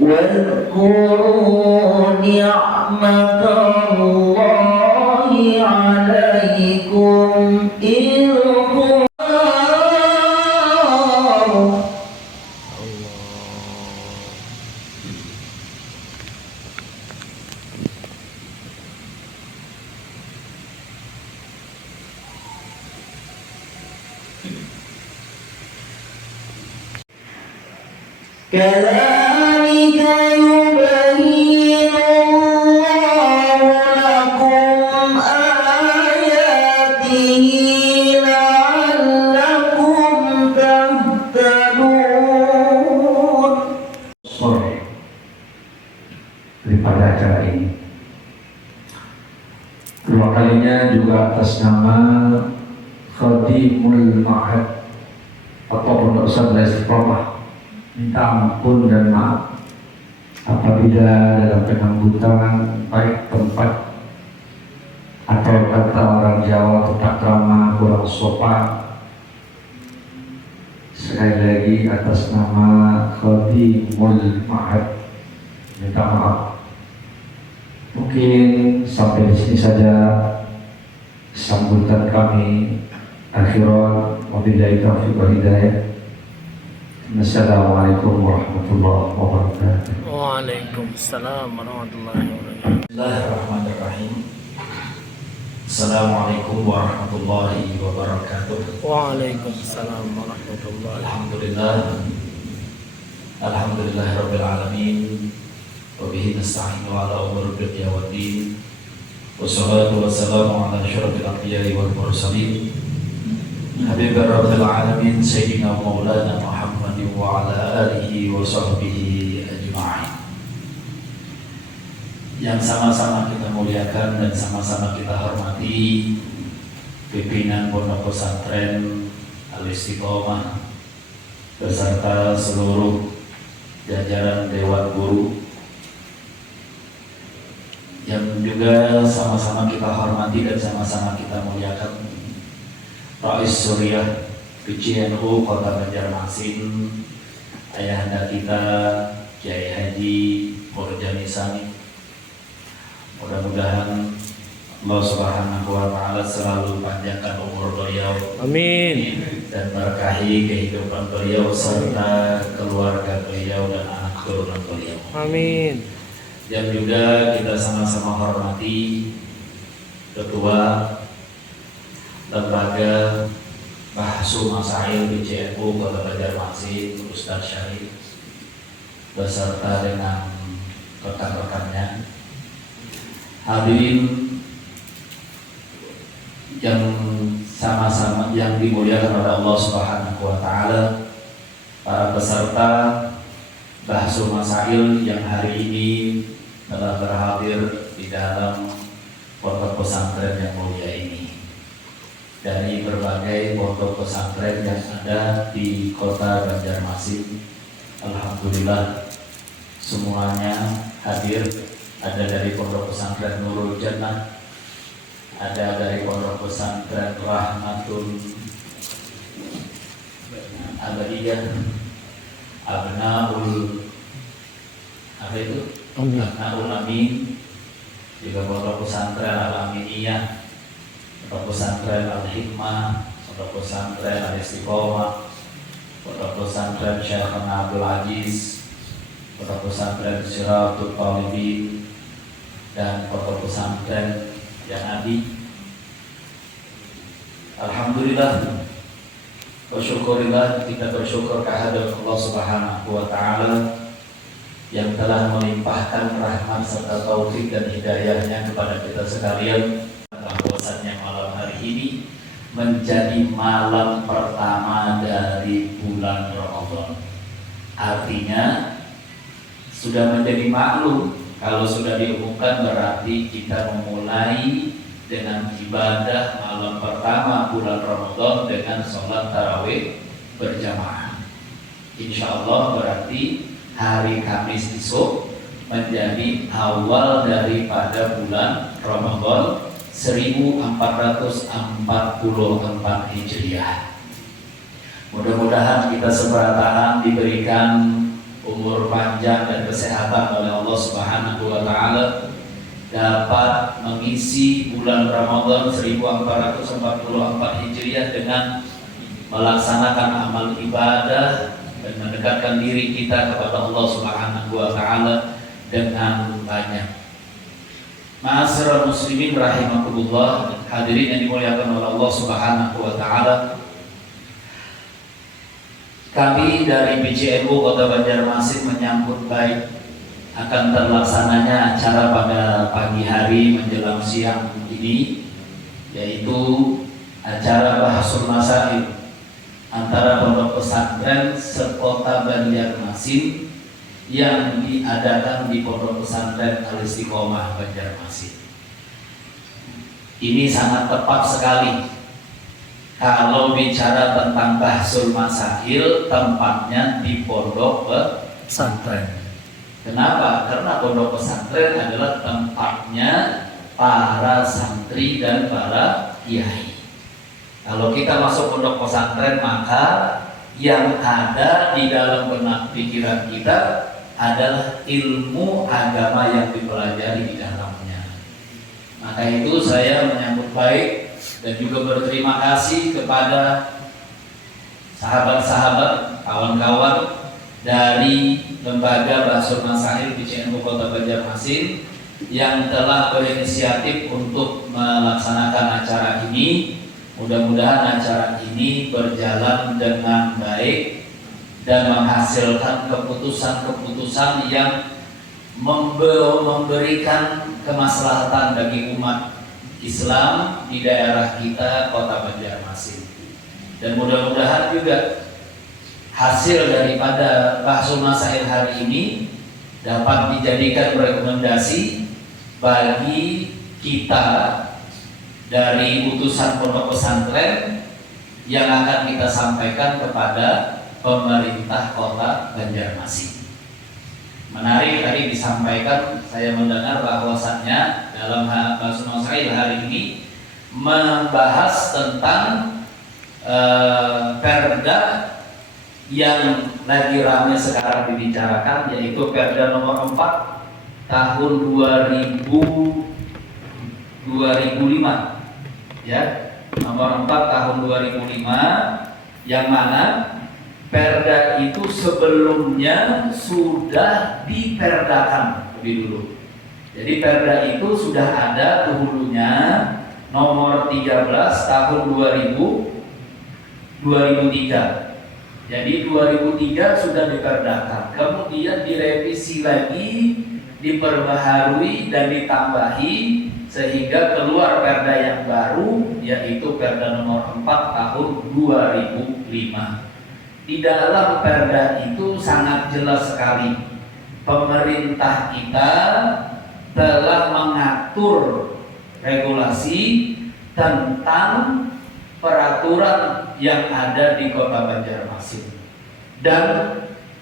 واذكروا نعمة الله عليكم إذ كذلك يبين الله لكم آياته لعلكم تهتدون. Sore daripada acara ini, kedua kalinya juga atas nama Khadimul Ma'had atau Pondok Pesantren Istiqomah minta ampun dan maaf apabila dalam penyambutan baik tempat atau kata orang Jawa tetap ramah kurang sopan. Sekali lagi atas nama Khadimul Ma'had minta maaf. Mungkin sampai di sini saja sambutan kami. Akhiran wabillahi taufiq wal hidayah. Assalamualaikum warahmatullahi wabarakatuh. Waalaikumsalam warahmatullahi wabarakatuh. Bismillahirrahmanirrahim. Assalamualaikum warahmatullahi wabarakatuh. Waalaikumsalam warahmatullahi wabarakatuh. Alhamdulillahirabbil alamin. Wa bihi nasta'inu ala umuri dunya waddin. Wassalatu wassalamu ala asyrafil anbiya'i wal mursalin. Habibur rabbil alamin sayyidina wa maulana Muhammadin wa ala alihi wa sahbihi ajma'in. Yang sama-sama kita muliakan dan sama-sama kita hormati pimpinan Pondok Pesantren Al-Istiqomah beserta seluruh jajaran Dewan Guru, yang juga sama-sama kita hormati dan sama-sama kita muliakan Rais Suriah PCNU Kota Banjarmasin, ayahanda kita Kiai Haji Murjani Sani. Mudah-mudahan Allah Subhanahu wa Ta'ala selalu panjangkan umur beliau, Amin, dan berkahi kehidupan beliau serta keluarga beliau dan anak keturunan beliau. amin. Dan juga kita sama-sama hormati Ketua Lembaga Bahsu Masail PCNU Kota Banjarmasin, Ustaz Syarif, beserta dengan rekan-rekannya. Hadirin yang sama-sama yang dimuliakan oleh Allah Subhanahu wa Ta'ala, para peserta Bahsu Masail yang hari ini telah berhadir di dalam pondok pesantren yang mulia ini, dari berbagai pondok pesantren yang ada di Kota Banjarmasin. Alhamdulillah semuanya hadir. Ada dari Pondok Pesantren Nurul Jannah, ada dari Pondok Pesantren Rahmatul Abadiyah, Abnaul Abnaul Amin, juga Pondok Pesantren Al-Aminiyah, Pondok Pesantren Al-Hikmah, Pondok Pesantren Al-Istiqomah, Pondok Pesantren Syekh Abdul Aziz, Pondok Pesantren Siratul Talibin, dan Pondok Pesantren yang Adi. Alhamdulillah, bersyukurillah, kita bersyukur kehadirat Allah Subhanahu wa Ta'ala yang telah melimpahkan rahmat serta taufik dan hidayahnya kepada kita sekalian, bahwasannya malam hari ini menjadi malam pertama dari bulan Ramadan. Artinya sudah menjadi maklum, kalau sudah diumumkan berarti kita memulai dengan ibadah malam pertama bulan Ramadan dengan sholat tarawih berjamaah. Insya Allah berarti hari Kamis esok menjadi awal daripada bulan Ramadan 1444 Hijriah. Mudah-mudahan kita semeratakan diberikan umur panjang dan kesehatan oleh Allah Subhanahu wa taala, dapat mengisi bulan Ramadan 1444 Hijriah dengan melaksanakan amal ibadah dan mendekatkan diri kita kepada Allah Subhanahu wa taala dengan banyak. Ma'asyiral muslimin rahimakumullah, hadirin yang dimuliakan oleh Allah Subhanahu wa taala. Kami dari PCNU Kota Banjarmasin menyambut baik akan terlaksananya acara pada pagi hari menjelang siang ini, yaitu acara Bahasul Masail antara pondok pesantren sekota Banjarmasin yang diadakan di Pondok Pesantren Al-Istiqomah Banjarmasin. Ini sangat tepat sekali. Kalau bicara tentang Bahsul Masail, tempatnya di Pondok Pesantren. Kenapa? Karena Pondok Pesantren adalah tempatnya para santri dan para kiai. Kalau kita masuk Pondok Pesantren, maka yang ada di dalam benak pikiran kita adalah ilmu agama yang dipelajari di dalamnya. Maka itu saya menyambut baik dan juga berterima kasih kepada sahabat-sahabat, kawan-kawan dari Lembaga Bahsul Masail PCNU Kota Banjarmasin yang telah berinisiatif untuk melaksanakan acara ini. Mudah-mudahan acara ini berjalan dengan baik dan menghasilkan keputusan-keputusan yang memberikan kemaslahatan bagi umat Islam di daerah kita Kota Banjarmasin. Dan mudah-mudahan juga hasil daripada Bahsul Masail hari ini dapat dijadikan rekomendasi bagi kita dari utusan pondok pesantren yang akan kita sampaikan kepada pemerintah Kota Banjarmasin. Menarik tadi disampaikan, saya mendengar bahwasannya dalam Bahsul Masail hari ini membahas tentang perda yang lagi ramai sekarang dibicarakan, yaitu Perda nomor 4 tahun 2005 ya, nomor 4 tahun 2005, yang mana perda itu sebelumnya sudah diperdakan lebih dulu. Jadi perda itu sudah ada dahulunya, nomor 13 tahun 2003. Jadi 2003 sudah diperdakan, kemudian direvisi lagi, diperbaharui dan ditambahi sehingga keluar perda yang baru, yaitu Perda nomor 4 tahun 2005. Di dalam perda itu sangat jelas sekali, pemerintah kita telah mengatur regulasi tentang peraturan yang ada di Kota Banjarmasin. Dan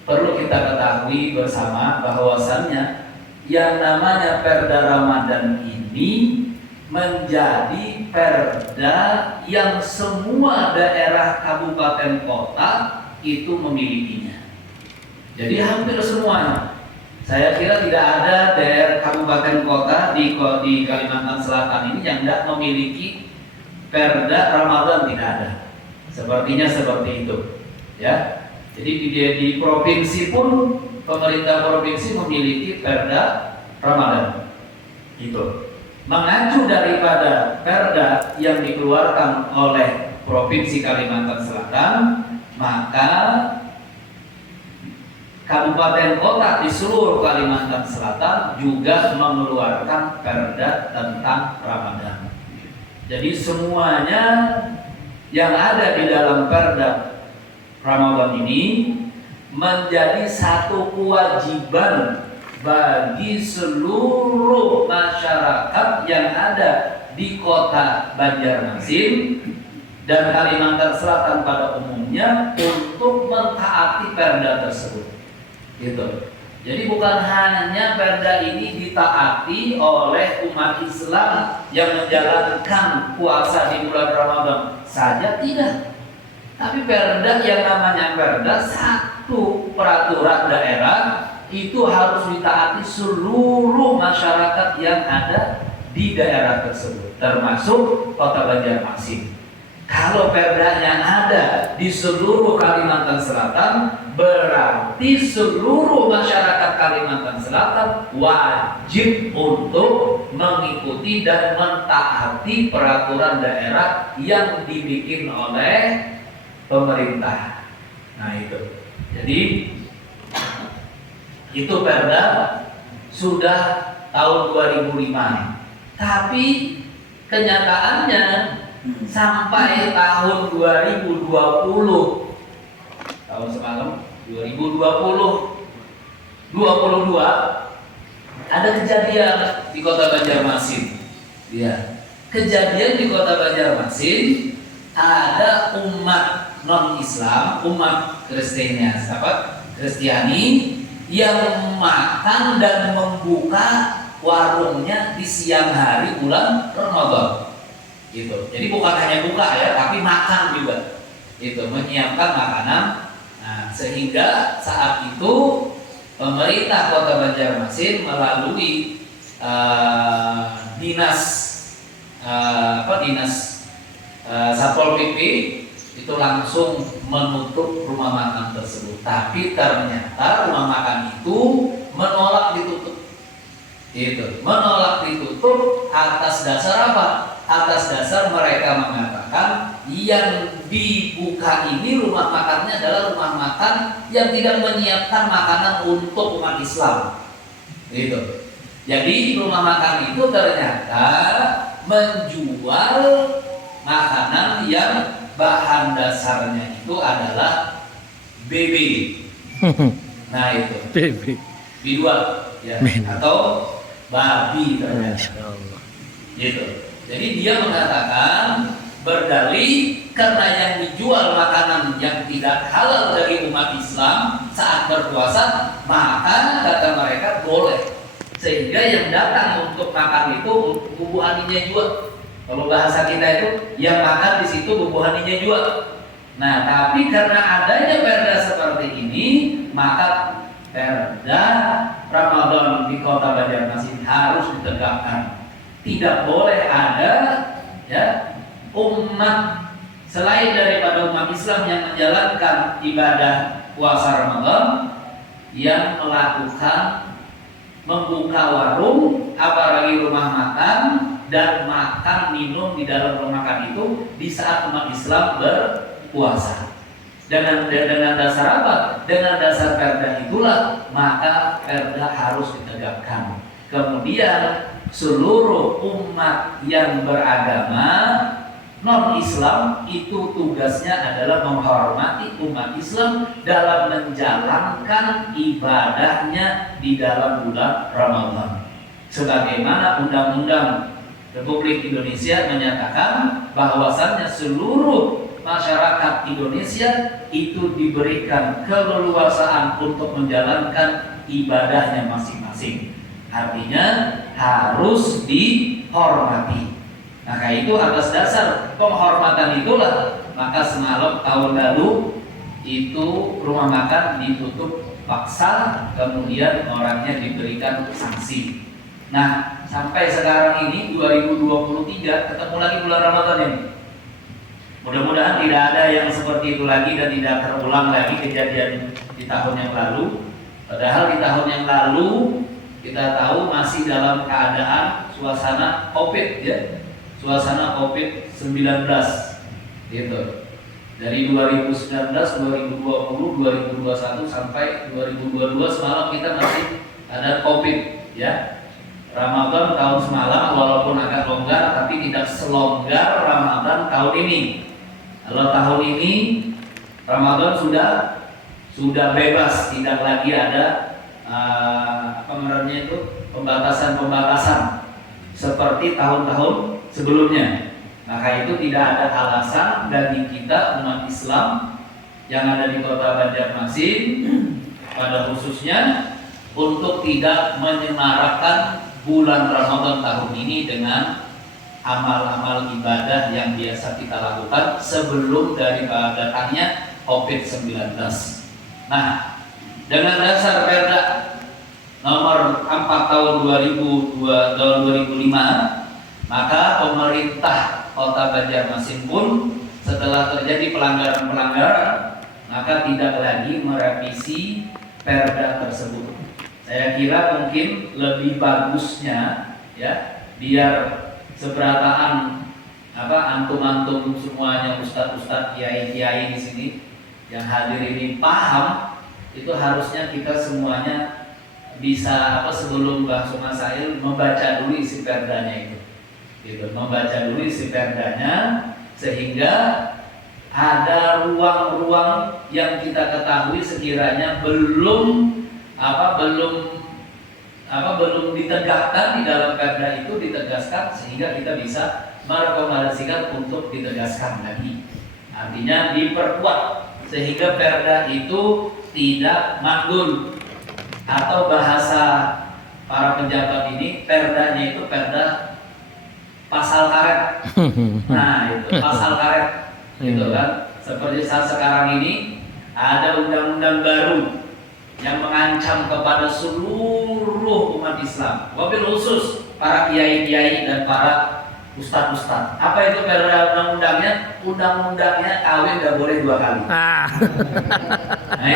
perlu kita ketahui bersama bahwasannya yang namanya Perda Ramadan ini menjadi perda yang semua daerah kabupaten kota itu memilikinya. Jadi hampir semuanya. Saya kira tidak ada daerah kabupaten kota di Kalimantan Selatan ini yang tidak memiliki perda Ramadan, tidak ada. Sepertinya seperti itu, ya. Jadi di provinsi pun pemerintah provinsi memiliki perda Ramadan. Itu mengacu daripada perda yang dikeluarkan oleh Provinsi Kalimantan Selatan, maka kabupaten kota di seluruh Kalimantan Selatan juga mengeluarkan perda tentang Ramadan. Jadi semuanya yang ada di dalam perda Ramadan ini menjadi satu kewajiban bagi seluruh masyarakat yang ada di Kota Banjarmasin dan Kalimantan Selatan pada umumnya untuk mentaati perda tersebut. Gitu. Jadi bukan hanya perda ini ditaati oleh umat Islam yang menjalankan puasa di bulan Ramadan saja, tidak. Tapi perda yang namanya perda satu peraturan daerah itu harus ditaati seluruh masyarakat yang ada di daerah tersebut, termasuk Kota Banjarmasin. Kalau perdanya ada di seluruh Kalimantan Selatan, berarti seluruh masyarakat Kalimantan Selatan wajib untuk mengikuti dan mentaati peraturan daerah yang dibikin oleh pemerintah. Nah itu. Jadi itu perda sudah tahun 2005. Tapi kenyataannya sampai tahun 2020, tahun semalam 2022 ada kejadian di Kota Banjarmasin. Ya, kejadian di Kota Banjarmasin ada umat non-Islam, umat Kristiani yang makan dan membuka warungnya di siang hari bulan Ramadan. Gitu. Jadi bukan hanya buka ya, tapi makan juga. Itu menyiapkan makanan. Nah, sehingga saat itu pemerintah Kota Banjarmasin melalui dinas Satpol PP itu langsung menutup rumah makan tersebut. Tapi ternyata rumah makan itu menolak ditutup. Itu menolak ditutup atas dasar apa? Atas dasar mereka mengatakan yang dibuka ini rumah makannya adalah rumah makan yang tidak menyiapkan makanan untuk umat Islam. Gitu. Jadi rumah makan itu ternyata menjual makanan yang bahan dasarnya itu adalah BB. Nah itu. BB. Biduan ya, atau babi ternyata. Gitu. Jadi dia mengatakan berdalih karena yang dijual makanan yang tidak halal dari umat Islam saat berpuasa, maka kata mereka boleh. Sehingga yang datang untuk makan itu bubuhaninya juga. Kalau bahasa kita itu yang makan di situ bubuhaninya juga. Nah, tapi karena adanya perda seperti ini, maka perda Ramadan di Kota Banjarmasin harus ditegakkan. Tidak boleh ada ya umat selain daripada umat Islam yang menjalankan ibadah puasa Ramadan yang melakukan membuka warung, apalagi rumah makan dan makan minum di dalam rumah makan itu di saat umat Islam berpuasa. Dengan dasar apa? Dengan dasar perda itulah maka perda harus ditegakkan. Kemudian seluruh umat yang beragama non-Islam itu tugasnya adalah menghormati umat Islam dalam menjalankan ibadahnya di dalam bulan Ramadan. Sebagaimana Undang-Undang Republik Indonesia menyatakan bahwasannya seluruh masyarakat Indonesia itu diberikan keleluasaan untuk menjalankan ibadahnya masing-masing. Artinya harus dihormati. Maka itu atas dasar penghormatan itulah maka semalam tahun lalu itu rumah makan ditutup paksa, kemudian orangnya diberikan sanksi. Nah, sampai sekarang ini 2023 ketemu lagi bulan Ramadan ini. Mudah-mudahan tidak ada yang seperti itu lagi dan tidak terulang lagi kejadian di tahun yang lalu. Padahal di tahun yang lalu kita tahu masih dalam keadaan suasana COVID ya, suasana COVID-19 gitu. Dari 2019, 2020, 2021 sampai 2022 semalam kita masih ada COVID ya. Ramadan tahun semalam walaupun agak longgar tapi tidak selonggar Ramadan tahun ini. Kalau tahun ini Ramadan sudah bebas, tidak lagi ada pembatasan seperti tahun-tahun sebelumnya. Maka itu tidak ada alasan bagi kita umat Islam yang ada di Kota Banjarmasin pada khususnya untuk tidak menyemarakkan bulan Ramadan tahun ini dengan amal-amal ibadah yang biasa kita lakukan sebelum daripada datangnya COVID-19. Nah, dengan dasar Perda nomor 4 tahun 2005, maka pemerintah Kota Banjarmasin pun setelah terjadi pelanggaran-pelanggaran, maka tidak lagi merevisi Perda tersebut. Saya kira mungkin lebih bagusnya ya, biar seberataan antum-antum semuanya, ustadz-ustadz, kiai-kiai di sini yang hadir ini paham, itu harusnya kita semuanya bisa sebelum bahas masail membaca dulu isi perdanya itu. Gitu, membaca dulu isi perdanya sehingga ada ruang-ruang yang kita ketahui sekiranya belum ditegakkan di dalam perda itu ditegaskan, sehingga kita bisa merekomendasikan untuk ditegaskan lagi. Artinya diperkuat sehingga perda itu tidak mandul, atau bahasa para pejabat ini perdanya itu perda pasal karet. Nah, itu pasal karet. Gitu kan, seperti saat sekarang ini ada undang-undang baru yang mengancam kepada seluruh umat Islam, wabil khusus para kiai-kiai dan para ustadz-ustadz. Apa itu perda undang-undangnya? Undang-undangnya kawin nggak boleh 2 kali. Nah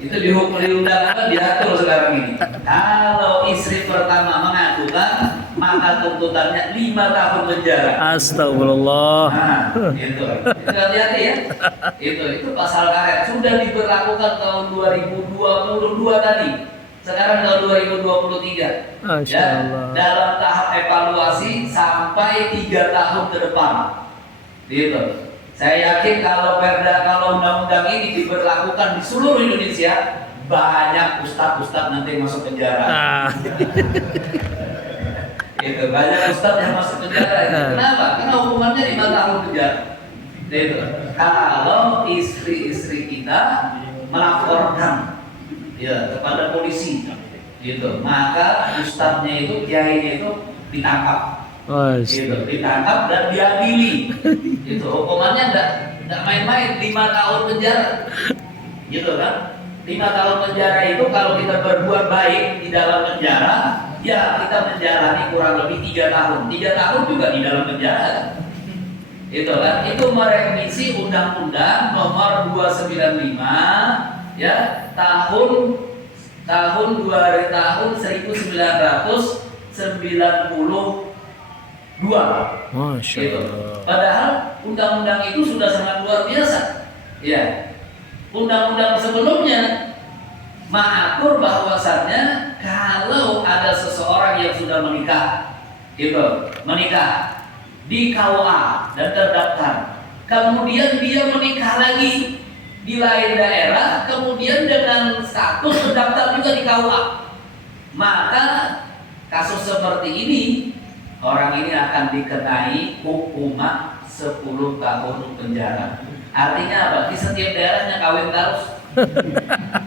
itu dihukum di undang-undang diatur sekarang ini. Kalau istri pertama mengadukan, maka tuntutannya 5 tahun penjara. Astagfirullah. Nah, itu hati-hati ya. Itu pasal karet sudah diberlakukan tahun 2022 tadi. Sekarang tahun 2023. Masya Ya, Allah. dalam tahap evaluasi sampai 3 tahun ke depan. Gitu. Saya yakin kalau undang-undang ini diberlakukan di seluruh Indonesia, banyak ustadz-ustadz nanti masuk penjara. Gitu, banyak ustadz yang masuk penjara. Kenapa? Karena hukumannya 5 tahun penjara. Gitu. Kalau istri-istri kita melaporkan kepada polisi, gitu, maka ustadznya itu, kiainya itu ditangkap. Gitu, ditangkap dan diadili. Gitu, hukumannya enggak main-main, 5 tahun penjara. Gitu kan? 5 tahun penjara itu kalau kita berbuat baik di dalam penjara, ya kita menjalani kurang lebih 3 tahun. 3 tahun juga di dalam penjara. Itu kan? Itu merevisi Undang-Undang Nomor 295 ya tahun 1992. Masya Gitu. Allah. Padahal undang-undang itu sudah sangat luar biasa. Ya, undang-undang sebelumnya mengatur bahwasannya kalau ada seseorang yang sudah menikah di KUA dan terdaftar, kemudian dia menikah lagi di lain daerah, kemudian dengan status terdaftar juga di KUA, maka kasus seperti ini orang ini akan dikenai hukuman 10 tahun penjara. Artinya apa? Di setiap daerahnya kawin terus.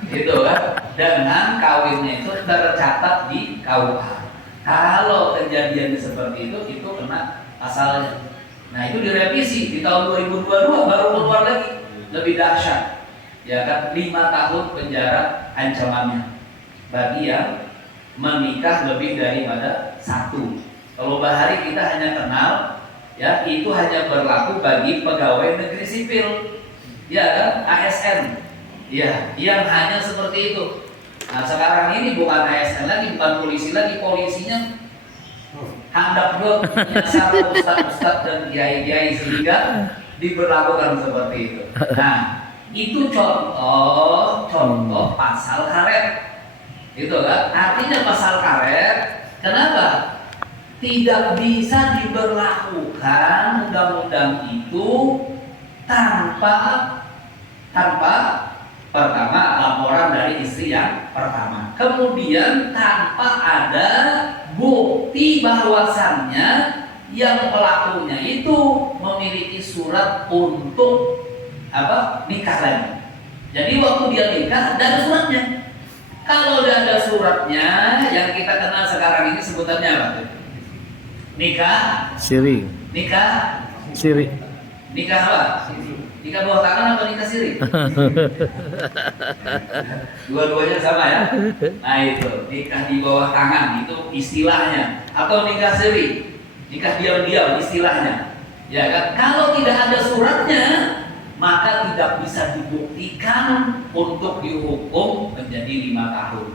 Gitu kan? Dengan kawinnya itu tercatat di KUA. Kalau kejadiannya seperti itu kena pasalnya. Nah, itu direvisi di tahun 2022 baru keluar lagi, lebih dahsyat. Ya kan, 5 tahun penjara ancamannya bagi yang menikah lebih daripada 1. Kalau bahari kita hanya kenal, ya itu hanya berlaku bagi pegawai negeri sipil, ya kan, ASN, ya yang hanya seperti itu. Nah sekarang ini bukan ASN lagi, bukan polisi lagi, polisinya handap juga menyasar ustadz-ustadz dan kiai-kiai sehingga diberlakukan seperti itu. Nah itu contoh pasal karet, gitu kan? Artinya pasal karet, kenapa? Tidak bisa diberlakukan undang-undang itu tanpa pertama laporan dari istri yang pertama, kemudian tanpa ada bukti bahwasannya yang pelakunya itu memiliki surat untuk nikah lagi. Jadi waktu dia nikah ada suratnya. Kalau udah ada suratnya, yang kita kenal sekarang ini sebutannya apa tuh? Nikah Siri. Nikah Siri. Nikah apa? Nikah bawah tangan apa nikah siri? Dua-duanya sama ya. Nah itu nikah di bawah tangan itu istilahnya, atau nikah siri, nikah diam-diam istilahnya. Ya kan? Kalau tidak ada suratnya, maka tidak bisa dibuktikan untuk dihukum menjadi 5 tahun.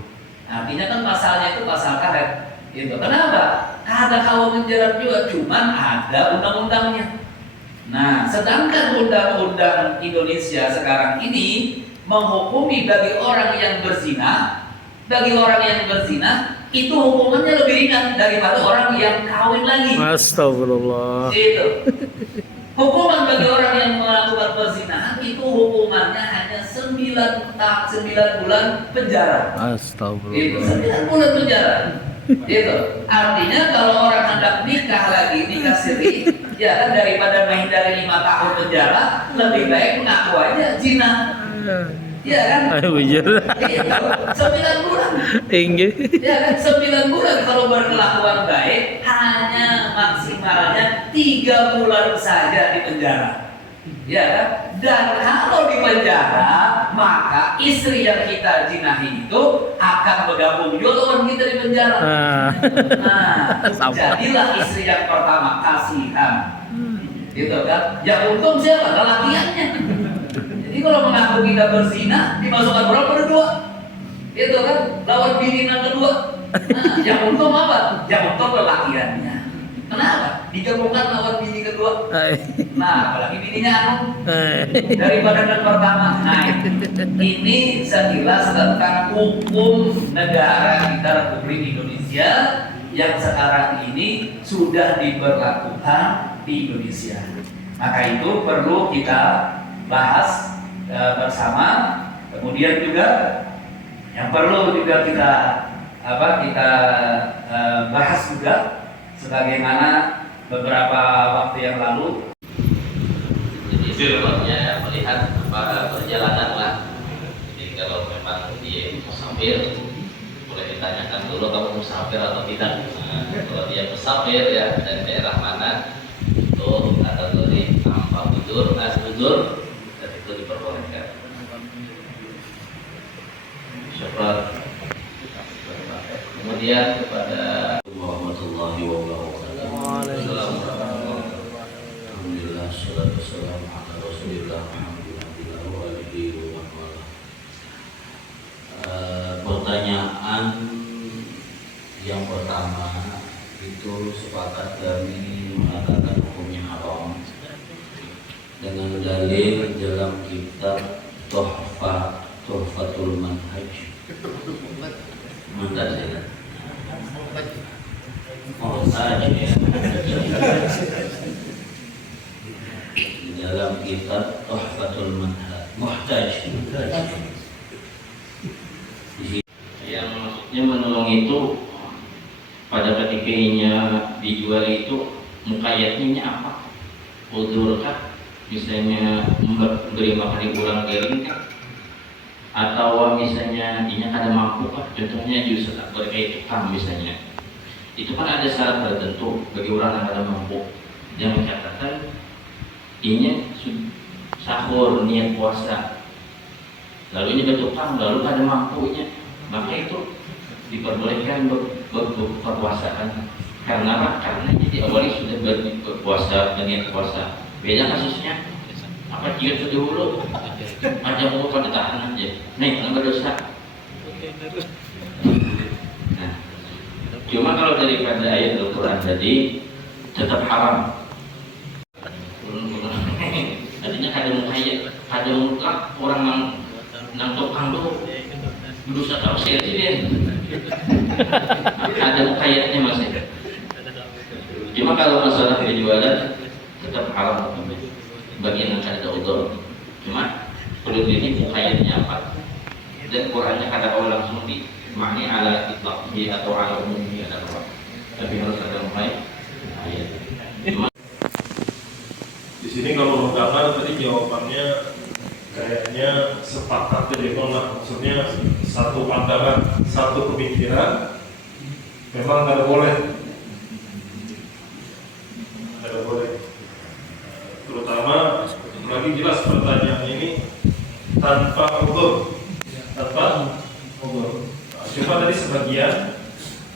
Artinya kan pasalnya itu pasal karet. Gitu. Kenapa? Karena kalau menjerat juga, cuman ada undang-undangnya. Nah, sedangkan undang-undang Indonesia sekarang ini menghukumi bagi orang yang berzina, itu hukumannya lebih ringan daripada orang yang kawin lagi. Astagfirullah. Itu. Hukuman bagi orang yang melakukan perzinahan itu hukumannya hanya 9 bulan penjara. Itu Astagfirullah. 9 bulan penjara. Itu. Artinya kalau orang hendak nikah lagi, nikah siri, ya kan daripada menghindari 5 tahun penjara, lebih baik mengaku aja zina. Iya kan? Ayo bicara. Itu 9 bulan. Tinggi. Ya kan 9 bulan kalau berkelakuan baik, hanya maksimalnya 3 bulan saja di penjara. Ya kan? Dan kalau di penjara, maka istri yang kita zinahi itu akan bergabung juga dengan kita di penjara. Nah, jadilah istri yang pertama, kasihan. Gitu kan? Yang untung siapa? Lelakiannya. Jadi kalau mengaku kita berzina, dimasukkan berapa? Berdua. Itu kan? Lawan bini yang kedua. Nah, yang untung apa? Yang untung lelakiannya. Kenapa? Digabungkan lawan bini kedua. Nah, apalagi bininya anu daripada yang pertama. Nah, ini sekilas tentang hukum negara kita Republik Indonesia yang sekarang ini sudah diberlakukan di Indonesia. Maka itu perlu kita bahas bersama. Kemudian juga yang perlu juga kita bahas juga, sebagaimana beberapa waktu yang lalu. Jadi sebelumnya melihat perjalanan lah. Jadi kalau memang dia musafir, boleh ditanyakan dulu kamu musafir atau tidak. Nah, kalau dia musafir ya dari daerah mana, itu kategori tanpa udzur, udzur, dan itu diperbolehkan. Syukur. Kemudian kepada warahmatullahi wabarakatuh. Alhamdulillah, salatu wassalamu ala Rasulillah Muhammadin wa alihi wa man wala. Pertanyaan yang pertama itu sepakat kami mengatakan hukumnya haram dengan dalil dalam kitab Tuhfatul Manhaj. Manhaj ya. Oh saja ya. Di dalam kitab Tuhfatul Muhtaj yang maksudnya menolong itu pada ketikanya dijual itu mukayatnya apa? Udzur kah? Misalnya memberi makan ulang kering kah? Atau misalnya ini kada mampu kah? Contohnya justru tak berkait tukang misalnya. Itu kan ada syarat tertentu bagi orang yang kada mampu. Yang menyatakan ini sahur niat puasa, lalu ini bertukang, lalu kada mampunya, maka itu diperbolehkan berbuka puasa kan? Karena apa? Karena jadi awalnya sudah berpuasa, berniat puasa. Beda kasusnya apa dia sudah dulu macam mau pada tahan aja, nih nggak berdosa. Nah, cuma kalau daripada ayat Al-Quran tadi tetap haram. Artinya kada mukhayat, kada mutlak orang nang tukang dulu berusaha tahu sih dia. Ada mukhayatnya masih. Cuma kalau masalah penjualan tetap haram bagi yang kada udzur. Cuma perlu dilihat mukhayatnya apa. Dan Qurannya kada kau langsung di makni ala itlaqi atau ala umumnya ada apa. Tapi harus ada mukhayat. Cuma di sini kalau undangan tadi jawabannya kayaknya sepakat jadi lah, maksudnya satu pandangan, satu pemikiran memang tidak boleh, terutama lagi jelas tanpa udzur. Tanpa udzur. Nah, cuma tadi sebagian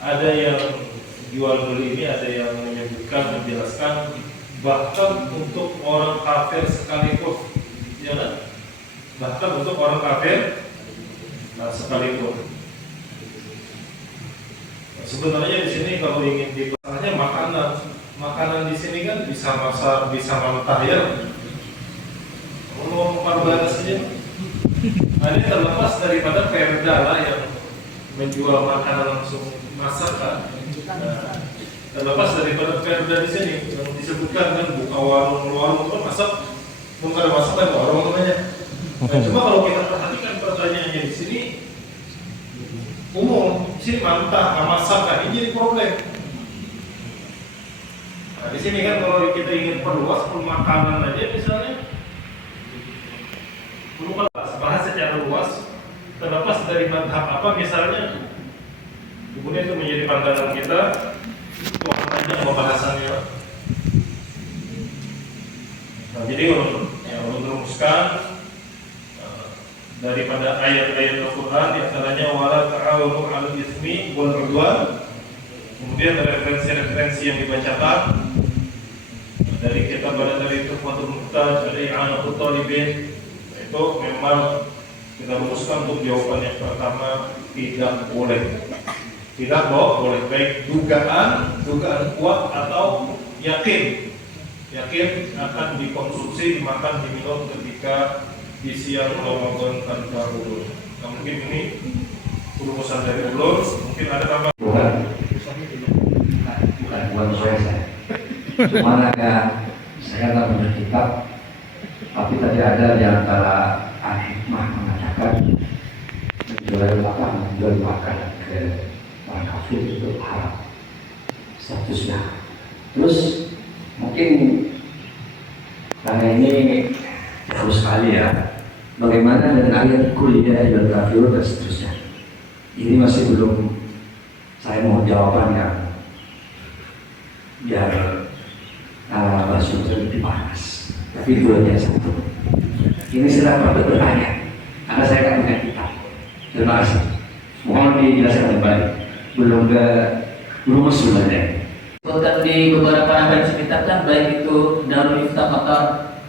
ada yang jual beli ini ada yang menyebutkan menjelaskan bahkan untuk orang kafir sekalipun, ya kan? Bahkan untuk orang kafir sekalipun. Sebenarnya di sini kalau ingin diperhatikan makanan di sini kan bisa masak, bisa mentah ya. Ngomong parbaran saja. Nah, ini terlepas daripada perda lah yang menjual makanan langsung masak kan. Nah, terlepas daripada perda di sini yang disebutkan kan buka warung kan masak, bukan ada masak kan warung namanya. Nah, cuma kalau kita perhatikan pertanyaannya di sini umum, di sini mantah, masak kan ini jadi problem. Nah, di sini kan kalau kita ingin perluas makanan aja misalnya, perlu bahas secara luas, terlepas dari madhab apa misalnya, kemudian itu menjadi pandangan kita, itu maknanya pembahasannya. Nah, jadi untuk merumuskan daripada ayat-ayat Al-Quran diantaranya wala ta'awunu 'alal itsmi wal 'udwan. Kemudian ada referensi-referensi yang dibacakan dari kitab dari Tuhfatul Muhtaj, dari I'anatul Talibin. Itu memang kita rumuskan untuk jawaban yang pertama tidak boleh. Tidak boleh, baik dugaan kuat atau yakin akan dikonsumsi, dimakan, diminum ketika di siang Ramadan tanpa udzur. Nah, mungkin ini rumusan dari ulur, mungkin ada tambah. Bukan saya. Cuma agak saya nggak punya kitab, tapi tadi ada di antara al-hikmah mengatakan menjual makanan ke orang kafir itu haram statusnya. Terus mungkin karena ini jauh sekali ya, bagaimana dengan ayat kuliah dan kafir dan seterusnya. Ini masih belum saya mau jawaban yang biar bahasa lebih panas. Tapi itu aja satu. Ini sedang bertanya, karena saya akan punya kitab. Terima kasih. Mohon dijelaskan kembali. Belum sebenarnya. Bahkan di beberapa referensi kitab kan baik itu Darul Iftah Qatar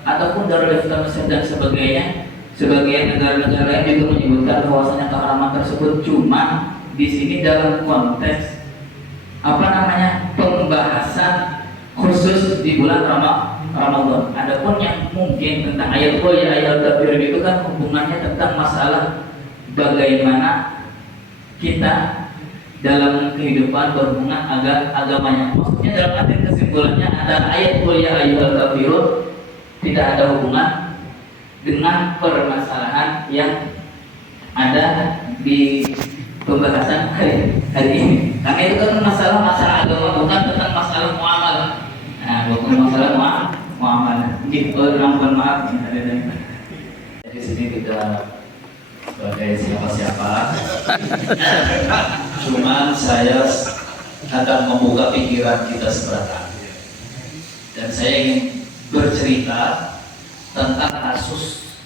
ataupun Darul Iftah Mesir dan sebagainya, sebagian negara-negara lain juga menyebutkan bahwasanya keharaman tersebut cuma di sini dalam konteks pembahasan khusus di bulan Ramadan. Adapun yang mungkin tentang ayat kafir itu kan hubungannya tentang masalah bagaimana kita dalam kehidupan berhubungan agamanya. Maksudnya dalam arti kesimpulannya ada ayat kafirun tidak ada hubungan dengan permasalahan yang ada di pembahasan hari ini. Karena itu kan masalah agama, bukan tentang masalah muamalah. Nah, bukan masalah muamalah. Jadi mohon maaf ya, ada dari. Di sini tidak sebagai siapa-siapa. Cuman saya akan membuka pikiran kita sebentar. Dan saya ingin bercerita tentang kasus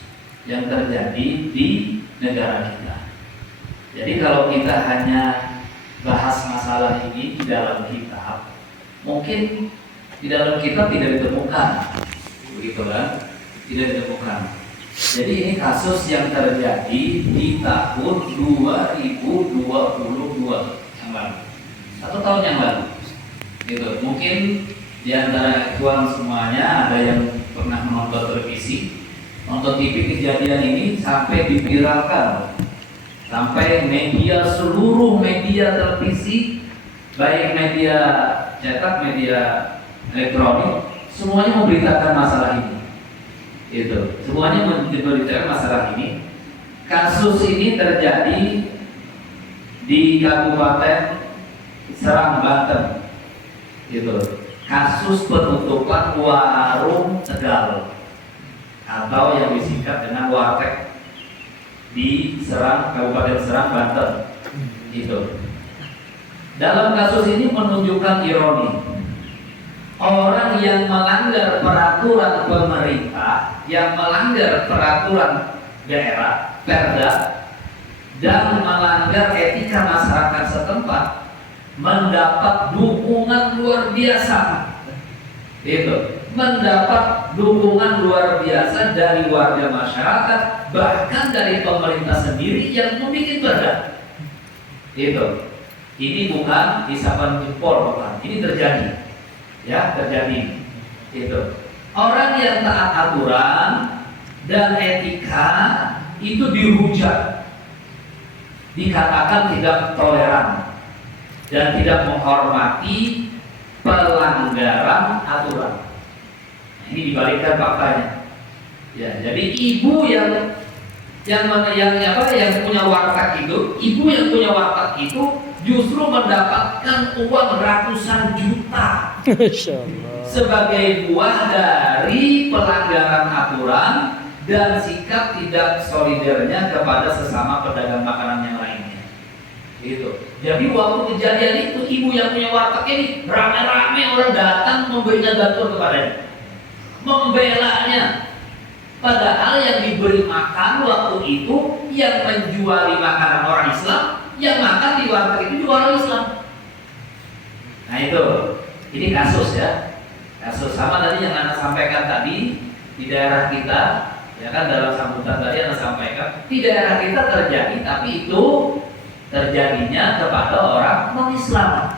yang terjadi di negara kita. Jadi kalau kita hanya bahas masalah ini di dalam kitab, mungkin di dalam kitab tidak ditemukan, begitu kan? Tidak ditemukan. Jadi ini kasus yang terjadi di tahun 2022 yang lalu, 1 tahun yang lalu. Gitu. Mungkin di antara ikhwan semuanya ada yang pernah menonton televisi, nonton TV kejadian ini sampai diviralkan, sampai seluruh media televisi, baik media cetak, media elektronik, semuanya memberitakan masalah ini. Itu semuanya memberitakan masalah ini. Kasus ini terjadi di Kabupaten Serang, Banten. Gitu. Kasus penutupan warung Tegal atau yang disingkat dengan warteg di Kabupaten Serang, Banten. Itu. Dalam kasus ini menunjukkan ironi. Orang yang melanggar peraturan pemerintah, yang melanggar peraturan daerah, perda, dan melanggar etika masyarakat setempat mendapat dukungan luar biasa. Itu mendapat dukungan luar biasa dari warga masyarakat, bahkan dari pemerintah sendiri yang membuat perda. Itu. Ini bukan isapan jempol, bukan. Ini terjadi. Ya, terjadi. Itu. Orang yang taat aturan dan etika itu dihujat, dikatakan tidak toleran dan tidak menghormati pelanggaran aturan. Nah, ini dibalikkan faktanya. Ya, jadi ibu yang punya warteg itu, ibu yang punya warteg itu justru mendapatkan uang ratusan juta Masya Allah. sebagai buah dari pelanggaran aturan dan sikap tidak solidarnya kepada sesama pedagang makanan yang lainnya. Itu. Jadi waktu kejadian itu ibu yang punya warteg ini rame-rame orang datang memberikan bantuan kepadanya, membelanya. Padahal yang diberi makan waktu itu yang menjual makanan orang Islam, yang makan di warteg itu juga orang Islam. Nah itu, ini kasus ya, kasus sama tadi yang Anda sampaikan tadi di daerah kita, ya kan dalam sambutan tadi Anda sampaikan di daerah kita terjadi, tapi itu terjadinya kepada orang non Islam,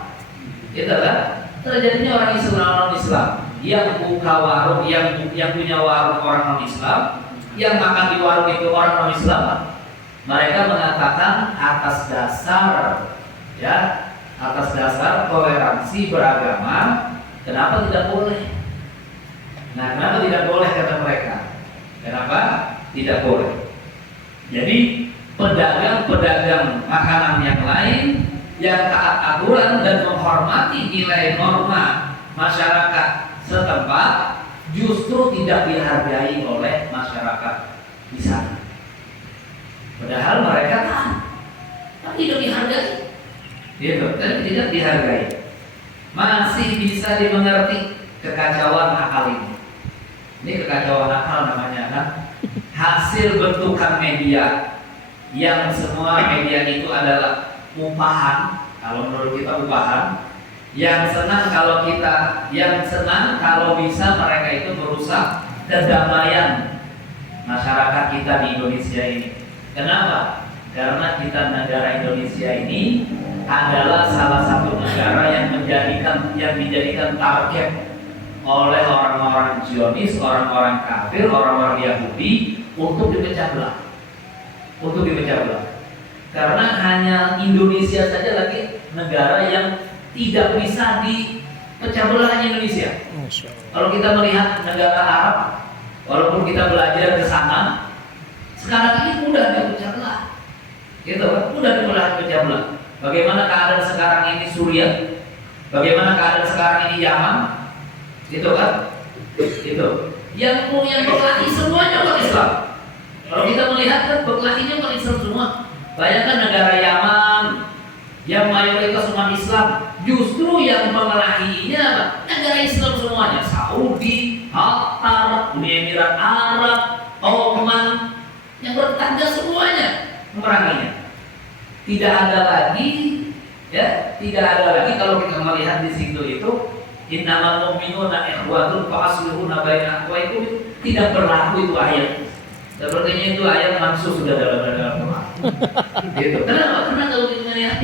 gitu kan? Terjadinya orang Islam non Islam yang buka warung, yang punya warung orang non Islam, yang makan di warung itu orang non Islam. Mereka mengatakan atas dasar toleransi beragama, kenapa tidak boleh? Nah, kenapa tidak boleh kata mereka? Kenapa tidak boleh? Jadi pedagang-pedagang makanan yang lain yang taat aturan dan menghormati nilai norma masyarakat setempat justru tidak dihargai oleh masyarakat di sana. Padahal mereka taat, tapi tidak dihargai. Gitu, dan tidak dihargai. Masih bisa dimengerti kekacauan akal ini. Ini kekacauan akal namanya kan? Hasil bentukan media yang semua media itu adalah upahan. Kalau menurut kita upahan. Yang senang kalau bisa mereka itu merusak kedamaian masyarakat kita di Indonesia ini. Kenapa? Karena kita negara Indonesia ini adalah salah satu negara yang dijadikan target oleh orang-orang Zionis, orang-orang kafir, orang-orang Yahudi untuk dipecah belah. Karena hanya Indonesia saja lagi negara yang tidak bisa dipecah belah, hanya Indonesia. Kalau kita melihat negara Arab, walaupun kita belajar ke sana, sekarang ini mudah dipecah belah. Gitu kan? Mudah dipecah belah. Bagaimana keadaan sekarang ini Suriah? Bagaimana keadaan sekarang ini Yaman? Gitu kan? Itu. Yang berkelahi semuanya umat Islam. Kalau kita melihat kan berkelahinya umat Islam semua. Bayangkan negara Yaman yang mayoritas umat Islam, justru yang mengelahinya negara Islam semuanya. Saudi, Qatar, Uni Emirat Arab, Oman, yang bertanda semuanya memeranginya. Tidak ada lagi kalau kita melihat di situ itu innamal mu'minuna ikhwatun fa aslihuna baina akhwaikum, tidak berlaku itu ayat. Sepertinya itu ayat mansuh sudah dalam Al-Qur'an. Gitu. Kenapa? Karena kalau kita melihat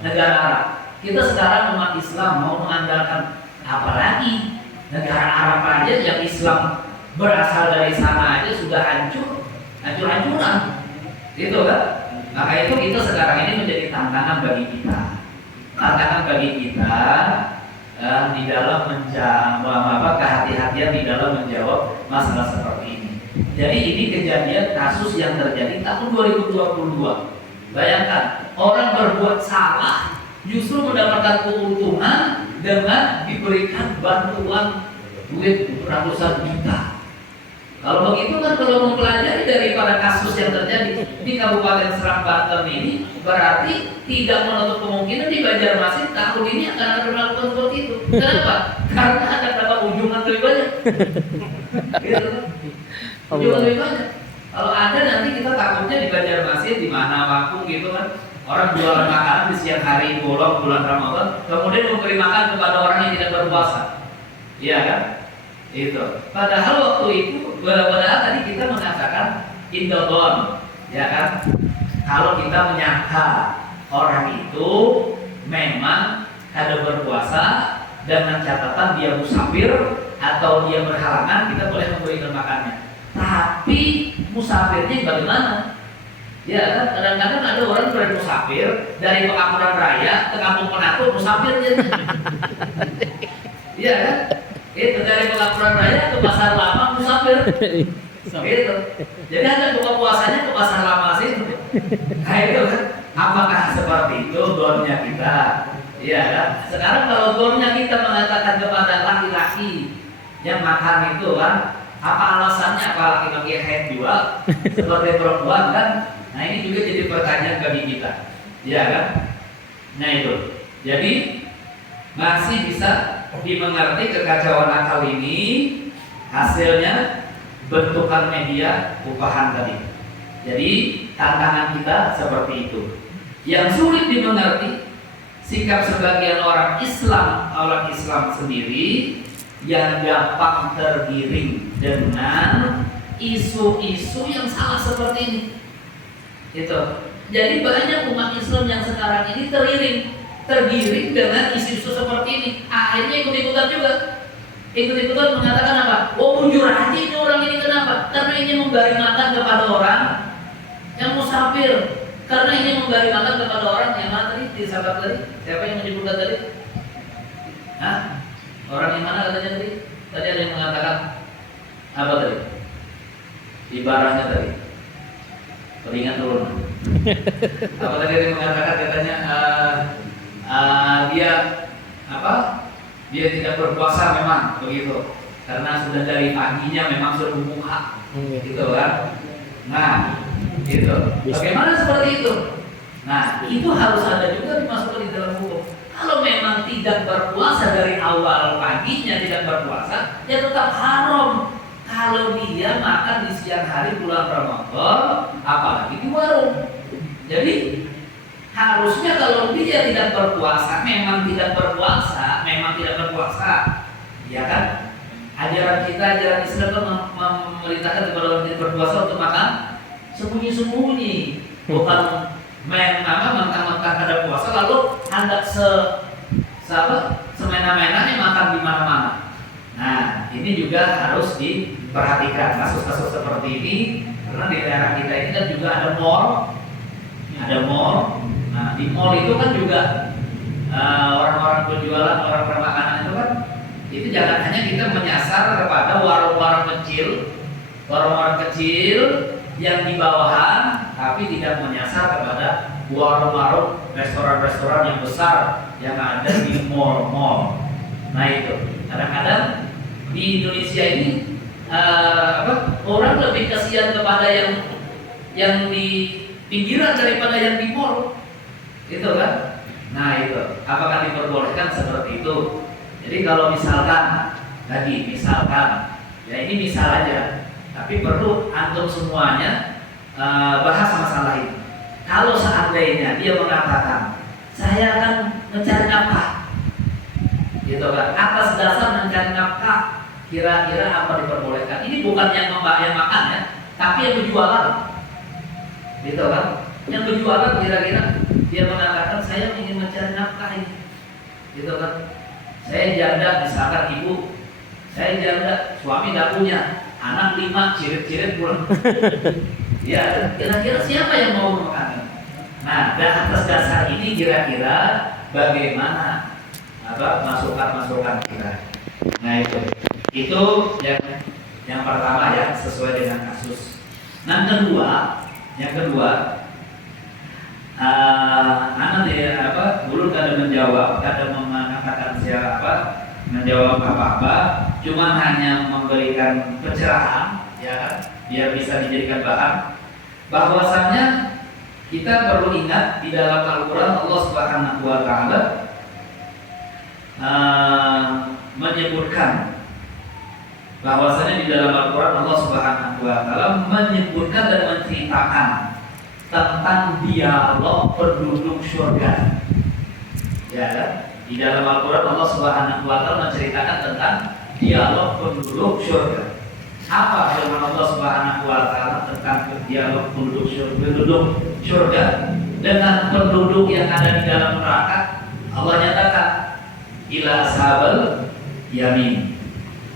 negara Arab, kita sekarang umat Islam mau mengandalkan apalagi negara Arab aja yang Islam berasal dari sana aja sudah hancur-hancuran. Gitu kan? Maka itu kita sekarang ini menjadi tantangan bagi kita. Di dalam kehati-hatian di dalam menjawab masalah seperti ini. Jadi ini kejadian kasus yang terjadi tahun 2022. Bayangkan, orang berbuat salah justru mendapatkan keuntungan dengan diberikan bantuan duit ratusan juta. Kalau begitu kan kalau mempelajari daripada kasus yang terjadi di Kabupaten Serang Banten ini, berarti tidak menutup kemungkinan di Banjarmasin tahun ini akan ada melakukan seperti itu. Kenapa? Karena akan dapat ujungan lebih banyak. Gitu. Ujungan lebih banyak. Kalau ada nanti kita takutnya di Banjarmasin di mana waktu gitu kan, orang jualan makanan di siang hari bolong bulan Ramadan, kemudian memberi makan kepada orang yang tidak berpuasa, iya kan? Itu. Padahal waktu itu, padahal tadi kita mengatakan indodon, ya kan? Kalau kita menyangka orang itu memang ada berpuasa dengan catatan dia musafir atau dia berhalangan, kita boleh memberikan makannya. Tapi musafirnya bagaimana? Ya kan, kadang-kadang ada orang bermusafir dari Pekambaran Raya ke Kampung Penakut, musafir jadi. Iya kan? Itu dari Pekambaran Raya ke Pasar Lama, musafir. Gitu. Jadi ada buka puasanya ke Pasar Lama situ. Nah itu kan, apakah seperti itu donnya kita? Iya kan? Sekarang kalau donnya kita mengatakan kepada laki-laki yang makan itu kan, apa alasannya? Apa laki-laki haid juga seperti perempuan kan? Nah ini juga jadi pertanyaan bagi kita, ya kan? Nah itu, jadi masih bisa dimengerti kekacauan akal ini hasilnya bentukan media upahan tadi. Jadi tantangan kita seperti itu. Yang sulit dimengerti sikap sebagian orang Islam sendiri yang gampang tergiring dengan isu-isu yang salah seperti ini. Itu. Jadi banyak umat Islam yang sekarang ini tergiring dengan isu-isu seperti ini. Akhirnya ikut-ikutan juga. Ikut-ikutan mengatakan apa? Oh, jujur aja ini orang ini kenapa? Karena ini memberi makan kepada orang yang musafir. Karena ini memberi makan kepada orang yang mana tadi? Di sahabat tadi? Siapa yang menyebutkan tadi? Hah? Orang yang mana katanya tadi? Tadi ada yang mengatakan apa tadi? Ibaratnya tadi. Keringat turun. Apa tadi yang mengatakan katanya dia apa? Dia tidak berpuasa memang begitu. Karena sudah dari paginya memang sudah berbuka. Gitu kan? Nah, gitu. Bagaimana seperti itu? Nah, itu harus ada juga dimasukkan di dalam hukum. Kalau memang tidak berpuasa dari awal paginya tidak berpuasa, ya tetap haram. Kalau dia makan di siang hari bulan Ramadan, apalagi di warung. Jadi harusnya kalau dia tidak berpuasa, memang tidak berpuasa, ya kan? Ajaran kita, ajaran Islam memerintahkan kepada orang yang berpuasa untuk makan sembunyi-sembunyi, bukan mentang-mentang ada puasa lalu hendak semena-menanya makan di mana-mana. Nah, ini juga harus diperhatikan kasus-kasus seperti ini karena di daerah kita ini kan juga ada mall. Nah, di mall itu kan juga orang-orang penjualan, orang permakanan itu kan itu jangan hanya kita menyasar kepada warung-warung kecil yang di bawahan, tapi tidak menyasar kepada warung-warung, restoran-restoran yang besar yang ada di mall-mall. Nah itu kadang-kadang di Indonesia ini orang lebih kasihan kepada yang di pinggiran daripada yang di mall, gitu kan? Nah itu apakah diperbolehkan seperti itu? Jadi kalau misalkan ya ini misal aja, tapi perlu antum semuanya bahas masalah ini. Kalau seandainya dia mengatakan saya akan mencari nafkah, gitu kan, atas dasar mencari nafkah, kira-kira apa diperbolehkan? Ini bukan yang makan ya, tapi yang berjualan, gitu kan? Yang berjualan kira-kira dia mengatakan saya ingin mencari nafkah ini, gitu kan? Saya janda, misalkan ibu, saya janda, suami tidak punya, anak 5, cirit-cirit pulang. Ya, kira-kira siapa yang mau makan? Nah, dan atas dasar ini kira-kira bagaimana masukan kita. Nah itu yang pertama ya, sesuai dengan kasus. Nah yang kedua, anak dulu kada menjawab, kada mengatakan menjawab apa-apa, cuma hanya memberikan pencerahan, ya, biar bisa dijadikan bahan. Bahwasannya kita perlu ingat di dalam Al-Quran Allah Subhanahu Wa Taala menyebutkan bahwasanya di dalam Al-Quran Allah Subhanahu wa Ta'ala menyebutkan dan menceritakan tentang dialog penduduk surga. Ya kan? Di dalam Al-Quran Allah Subhanahu wa Ta'ala menceritakan tentang dialog penduduk surga. Apa firman Allah Subhanahu wa Ta'ala tentang dialog penduduk surga dengan penduduk yang ada di dalam neraka? Allah nyatakan ila ashabal yamin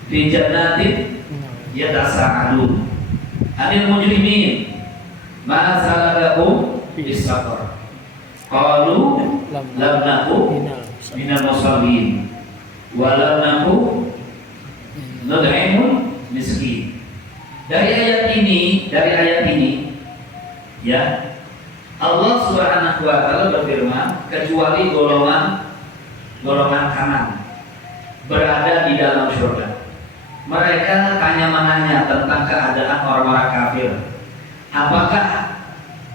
fi jannatin yatasa'adun anil mujrimin ma salakakum bis saqar qalu lam naku minal musallin wa lam naku nud'imul miskin. Dari ayat ini ya, Allah Subhanahu wa Ta'ala berfirman, kecuali golongan kanan berada di dalam surga. Mereka hanya menanya tentang keadaan orang-orang kafir. Apakah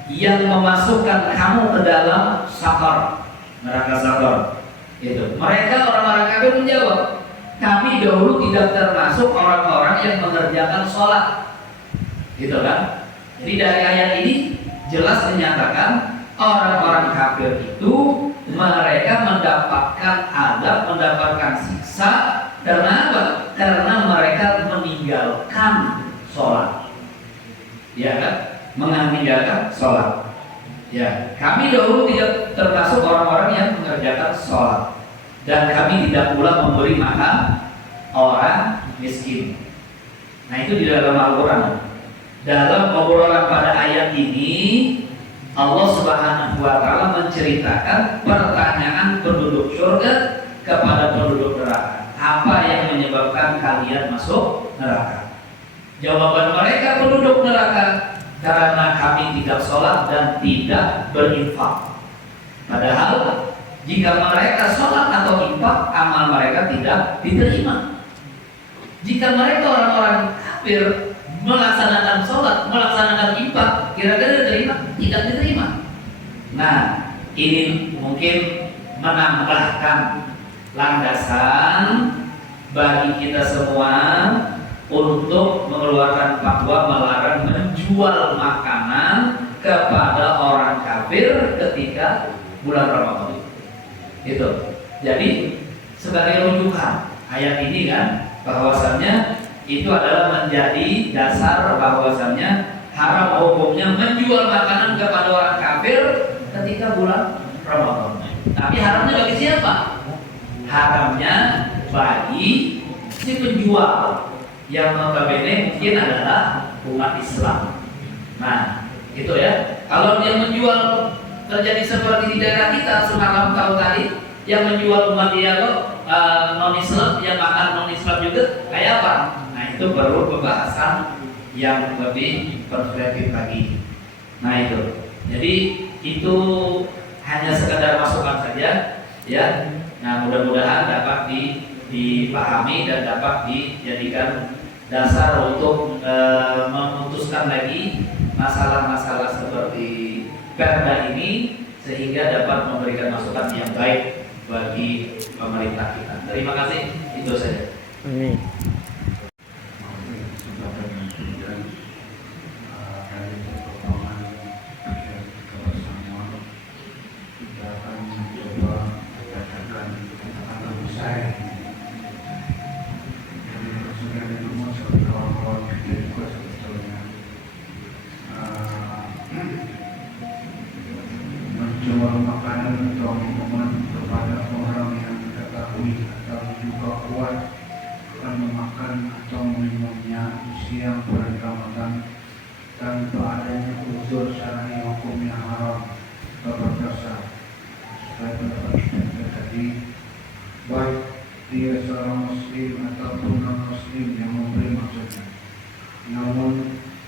yang memasukkan kamu ke dalam sakar, neraka sakar? Itu. Mereka orang-orang kafir menjawab, kami dahulu tidak termasuk orang-orang yang mengerjakan sholat. Gitu kan? Jadi dari ayat ini jelas menyatakan orang-orang kafir itu mereka mendapatkan adab, mendapatkan siksa karena apa? Karena mereka meninggalkan sholat. Ya kan? Meninggalkan sholat. Ya, kami dahulu tidak termasuk orang-orang yang mengerjakan sholat. Dan kami tidak pula memberi makan orang miskin. Nah itu di dalam Al-Quran. Dalam obrolan pada ayat ini Allah Subhanahu wa Ta'ala menceritakan pertanyaan penduduk surga kepada penduduk neraka. Apa yang menyebabkan kalian masuk neraka? Jawaban mereka penduduk neraka, karena kami tidak sholat dan tidak berinfak. Padahal jika mereka sholat atau infak, amal mereka tidak diterima. Jika mereka orang-orang kafir melaksanakan sholat, melaksanakan infak, kira-kira diterima? Tidak diterima. Nah, ini mungkin menambahkan landasan bagi kita semua untuk mengeluarkan fatwa melarang menjual makanan kepada orang kafir ketika bulan Ramadan. Itu. Jadi sebagai rujukan ayat ini kan, bahwasannya itu adalah menjadi dasar bahwasannya haram hukumnya menjual makanan kepada orang kafir ketika bulan Ramadan. Tapi haramnya bagi siapa? Haramnya bagi si penjual yang notabene mungkin adalah umat Islam. Nah, itu ya. Kalau dia menjual terjadi seperti di daerah kita semalam tahun tadi, yang menjual umat dia non Islam, yang makan non Islam juga, kayak apa? Nah itu perlu pembahasan yang lebih perspektif lagi. Nah itu, jadi itu hanya sekedar masukan saja, ya. Nah mudah-mudahan dapat dipahami dan dapat dijadikan dasar untuk memutuskan lagi masalah-masalah seperti perda ini, sehingga dapat memberikan masukan yang baik bagi pemerintah kita. Terima kasih, itu saja. Amin. Menjual makanan atau minuman kepada orang yang diketahui atau juga kuat akan memakan atau minumnya di siang bulan Ramadan tanpa adanya unsur syar'i hukum yang haram atau berdosa. Sesuai pendapat kita tadi, baik dia seorang muslim ataupun non muslim yang memberi maksudnya. Namun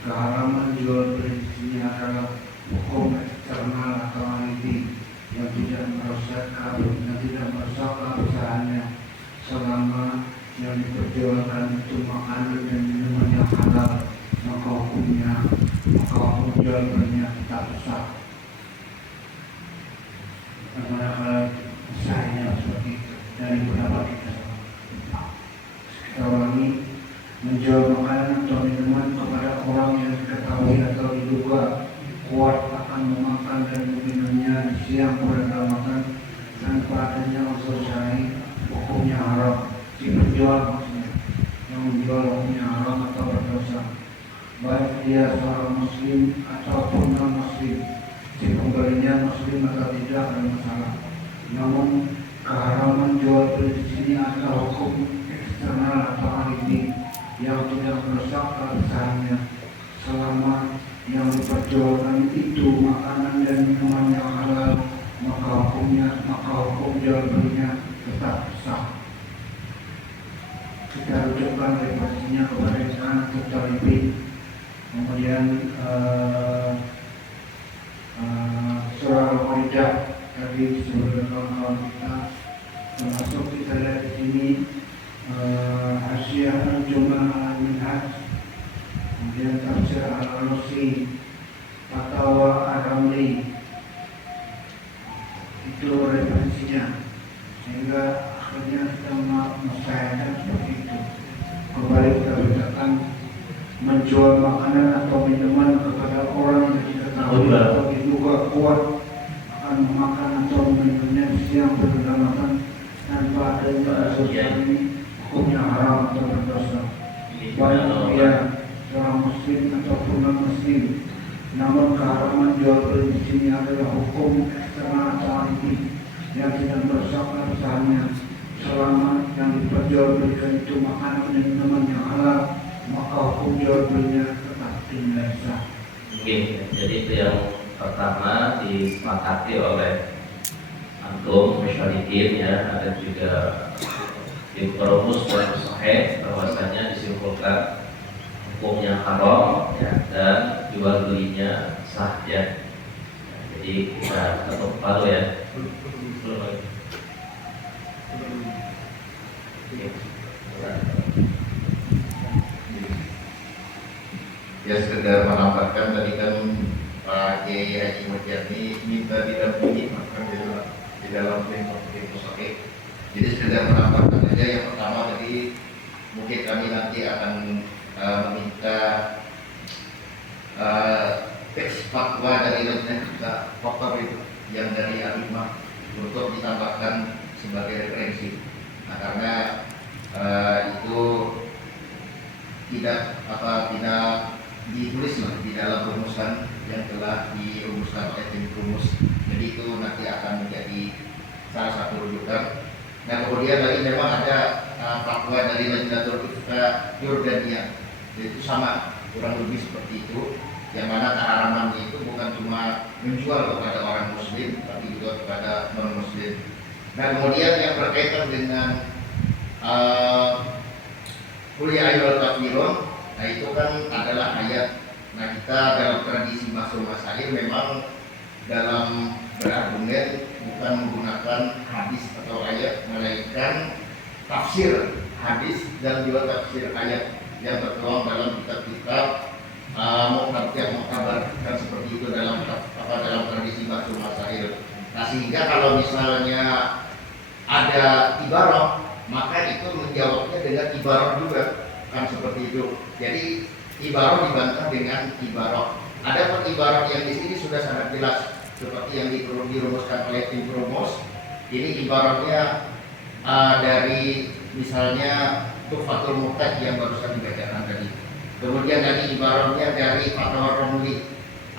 keharaman jual beli di sini adalah hukum eksternal atau anti yang tidak merusak keabsahannya selama yang diperjualkan itu makanan dan minuman yang halal, maka hukum jual belinya tetap sah. Karena saya seperti itu dari pendapat kita ulangi, menjual, maksudnya yang menjual hukumnya haram atau berdosa, baik dia seorang muslim ataupun non muslim. Si pembelinya muslim atau tidak ada masalah. Namun keharaman jual beli di sini ada hukum eksternal atau alibi yang tidak merusak keabsahannya selama yang diperjualkan itu makanan dan minuman yang halal, maka hukum jual belinya tetap sah. Kita rujukkan referensinya kepada Islam At-Talibin, kemudian surah Al-Maidah tadi sebelum kawan-kawan kita, termasuk kita lihat di sini Hasyiah Al-Jum'ah Al-Minhaj, kemudian tafsir Al-Alusi, Fatwa Ar-Ramli, itu referensinya, sehingga akhirnya kita mensayangkan seperti itu. Kembali kita bacakan, menjual makanan atau minuman kepada orang yang tidak tahu atau diduga kuat akan memakan atau meminumnya siang berkeselamatan tanpa adanya unsur ini, hukumnya haram atau berdosa. Baik dia seorang muslim ataupun non muslim. Namun keharaman jual beli di sini adalah hukum eksternal atau alibi yang tidak merusak keabsahannya selama yang diperjualbelikan itu makanan dan minuman yang halal, maka hukum jual belinya tetap dinilai sah. Oke, jadi itu yang pertama disepakati oleh antum musyarikin ya, ada juga tim perumus dan sahih bahwasanya disimpulkan hukumnya haram ya, dan jual belinya sah ya. Jadi kita ketuk palu ya. Ya, sekedar menambahkan tadi kan Pak Kiai Haji Mujani minta didampingi di dalam tim sahih. Jadi sekedar menambahkan saja, yang pertama tadi mungkin kami nanti akan meminta teks fatwa dari Lajnah kita faktor itu yang dari Alimah untuk ditambahkan sebagai referensi. Nah, karena itu tidak ditulis di dalam rumusan yang telah dirumuskan oleh tim rumus. Jadi itu nanti akan menjadi salah satu rujukan. Nah, kemudian lagi memang ada fatwa dari Lajnatul Ifta Yordania, itu sama kurang lebih seperti itu, yang mana keharamannya itu bukan cuma menjual kepada orang muslim tapi juga kepada non muslim. Nah, kemudian yang berkaitan dengan kuliah ayat kafirun, nah itu kan adalah ayat. Nah, kita dalam tradisi Masrul Masail memang dalam berargumen bukan menggunakan hadis atau ayat, melainkan tafsir hadis dan juga tafsir ayat yang tertuang dalam kitab-kitab yang mengkabarkan seperti itu dalam tradisi Masrul Masail. Nah, sehingga kalau misalnya ada ibarah, maka itu menjawabnya dengan ibarah juga, kan seperti itu. Jadi ibarah dibantah dengan ibarah. Ada ibarah yang di sini sudah sangat jelas, seperti yang dirumuskan oleh tim rumus. Ini ibarahnya dari misalnya Tuhfatul Muhtaj yang barusan dibacakan tadi. Kemudian dari ibarahnya dari Fatwa Ramli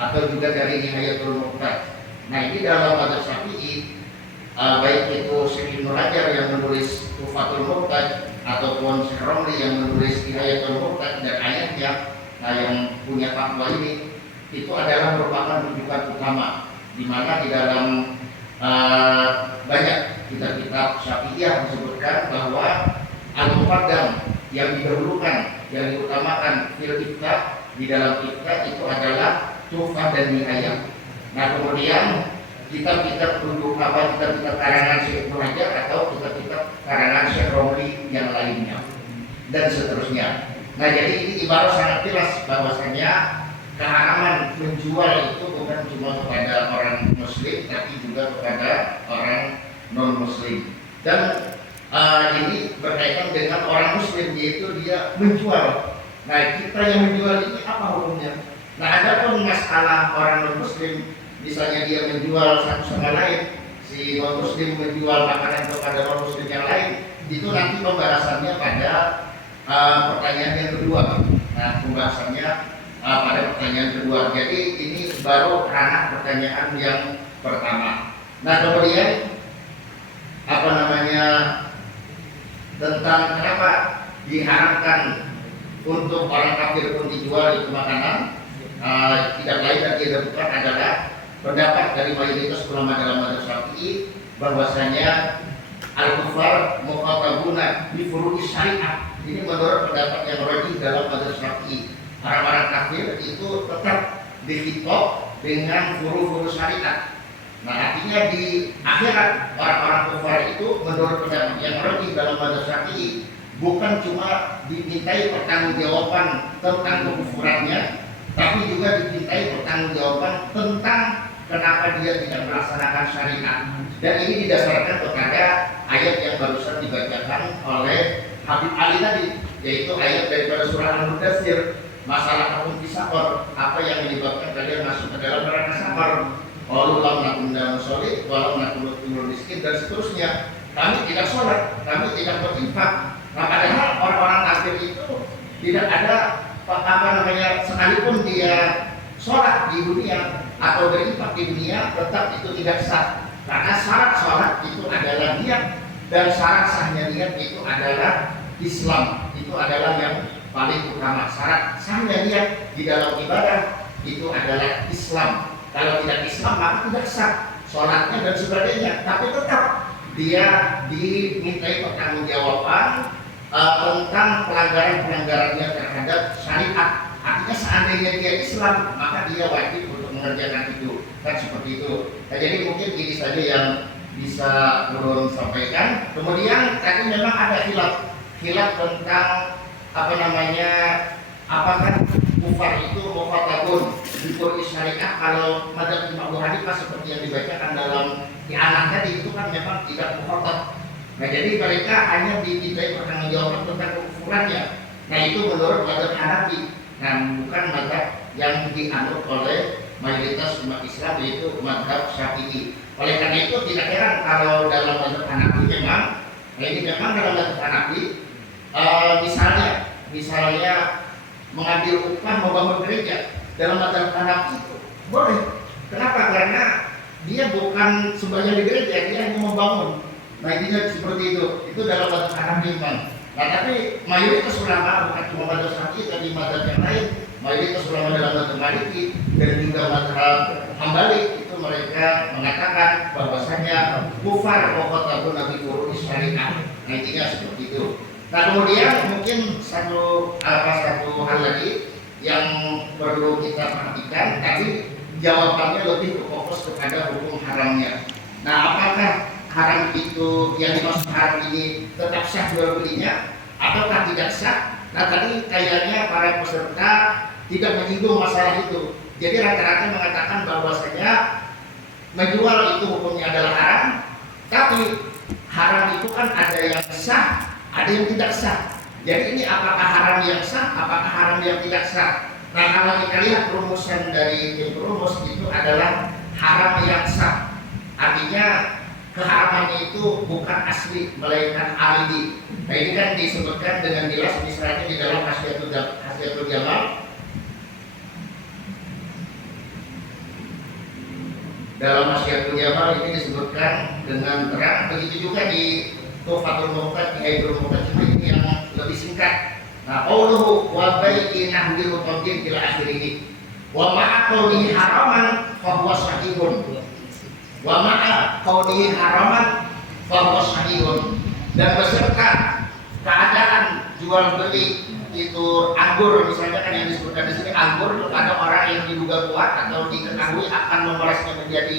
atau juga dari Nihayatul Muhtaj. Nah, ini dalam mazhab Syafi'i, baik itu Syekh Ibnu Hajar yang menulis Tuhfatul Muhtaj ataupun Syekh Ramli yang menulis Nihayatul Muhtaj dan ayatnya, nah yang punya fatwa ini itu adalah merupakan rujukan utama, di mana di dalam banyak kitab-kitab Syafi'iyah disebutkan bahwa al-muqaddam yang didahulukan, yang diutamakan fil ifta, di dalam ifta itu adalah Tuhfah dan Nihayah. Nah, kemudian kitab-kitab kitab-kitab karangan Syekh Ibnu Hajar atau kitab-kitab karangan Syekh Romli yang lainnya dan seterusnya. Nah, jadi ini ibarat sangat jelas bahwasanya keharaman menjual itu bukan cuma kepada orang muslim tapi juga kepada orang non muslim. Dan ini berkaitan dengan orang muslim, yaitu dia menjual. Nah, kita yang menjual ini apa hukumnya? Nah, ada pun masalah orang non muslim, misalnya dia menjual satu sama lain, si non muslim menjual makanan kepada non muslim yang lain, itu nanti pembahasannya pada pertanyaan yang kedua. Nah, pembahasannya pada pertanyaan kedua. Jadi ini baru ranah pertanyaan yang pertama. Nah, kemudian tentang kenapa diharamkan untuk orang kafir pun dijual itu makanan, tidak lain dan tidak bukan adalah pendapat dari mayoritas ulama dalam mazhab Syafi'i bahwasanya al-kufar mukhatabuna bi furu'is syariah. Ini menurut pendapat yang rajih dalam mazhab Syafi'i. Orang-orang kafir itu tetap dikhitab dengan furu-furu syariat. Nah, artinya di akhirat orang-orang kufar itu menurut pendapat yang rajih dalam mazhab Syafi'i bukan cuma dimintai pertanggungjawaban tentang kekufurannya, tapi juga dimintai pertanggungjawaban tentang kenapa dia tidak melaksanakan syariat. Dan ini didasarkan kepada ayat yang barusan dibacakan oleh Habib Ali tadi, yaitu ayat daripada surah Al-Mudaththir, masalah hukum fisakor, apa yang menyebabkan kalian masuk ke dalam neraka sakor. Walau lam nakun dalam sholat, walau nakun timur miskin, dan seterusnya. Kami tidak sholat, kami tidak berinfak. Nah, padahal orang-orang kafir itu tidak ada sekalipun dia sholat di dunia atau berinfak di dunia, tetap itu tidak sah. Karena syarat sholat itu adalah niat, dan syarat sahnya niat itu adalah Islam. Itu adalah yang paling utama. Syarat sahnya niat di dalam ibadah itu adalah Islam. Kalau tidak Islam maka tidak sah sholatnya dan sebagainya. Tapi tetap dia dimintai pertanggungjawaban tentang pelanggaran-pelanggarannya terhadap syariat. Artinya seandainya dia Islam maka dia wajib untuk mengerjakan itu. Kan seperti itu. Nah, jadi mungkin ini saja yang bisa Nurul sampaikan. Kemudian tadi memang ada khilaf tentang apakah kufar itu mukhatabun dikur syariah. Kalau mazhab Imam Abu Hanifah seperti yang dibacakan dalam di anak tadi itu kan memang tidak mukhatab. Nah, jadi mereka hanya dimintai pertanggungjawaban tentang kekufurannya. Nah, itu menurut mazhab Hanafi. Nah, bukan mazhab yang dianut oleh mayoritas umat Islam, yaitu mazhab Syafi'i. Oleh karena itu tidak heran kalau dalam mazhab Hanafi memang dalam mazhab Hanafi misalnya mengambil upah membangun gereja dalam mazhab Hanafi itu boleh. Kenapa? Karena dia bukan sembahyang di gereja, dia hanya membangun. Nah, intinya seperti itu. Itu dalam mazhab Hanafi memang. Nah, tapi mayoritas ulama bukan cuma mazhab Syafi'i, tapi mazhab yang lain, mayoritas ulama dalam mazhab Maliki dan juga mazhab Hambali itu mereka mengatakan bahwasanya kufar mukhatabun bi furu'is syariah. Nah, intinya seperti itu. Nah, kemudian mungkin satu hal lagi yang perlu kita perhatikan, tapi jawabannya lebih fokus kepada hukum haramnya. Nah, apakah haram itu yang dimaksud haram ini tetap sah jual belinya ataukah tidak sah? Nah, tadi kayaknya para peserta tidak menyinggung masalah itu. Jadi rata-rata mengatakan bahwasanya menjual itu hukumnya adalah haram, tapi haram itu kan ada yang sah, ada yang tidak sah. Jadi ini apakah haram yang sah, apakah haram yang tidak sah? Nah, kalau kita lihat rumusan dari tim rumus itu adalah haram yang sah. Artinya keharamannya itu bukan asli melainkan alidi. Nah, ini kan disebutkan dengan jelas misalnya di dalam Hasyiatul Jamal. Dalam Hasyiatul Jamal ini disebutkan dengan terang. Begitu juga di Tuhfatul Muqtad, Haidul Muqtad, cuma ini yang lebih singkat. Nah, qauluhu wa bai'i nahwi mutaqin ila akhirih. Wa ma'a qawlihi haraman fa huwa sahihun. Wa ma'a qawlihi haraman fa huwa sahihun. Dan beserta keadaan jual beli itu anggur, misalnya kan yang disebutkan di sini anggur, ada orang yang diduga kuat atau diketahui akan memerasnya menjadi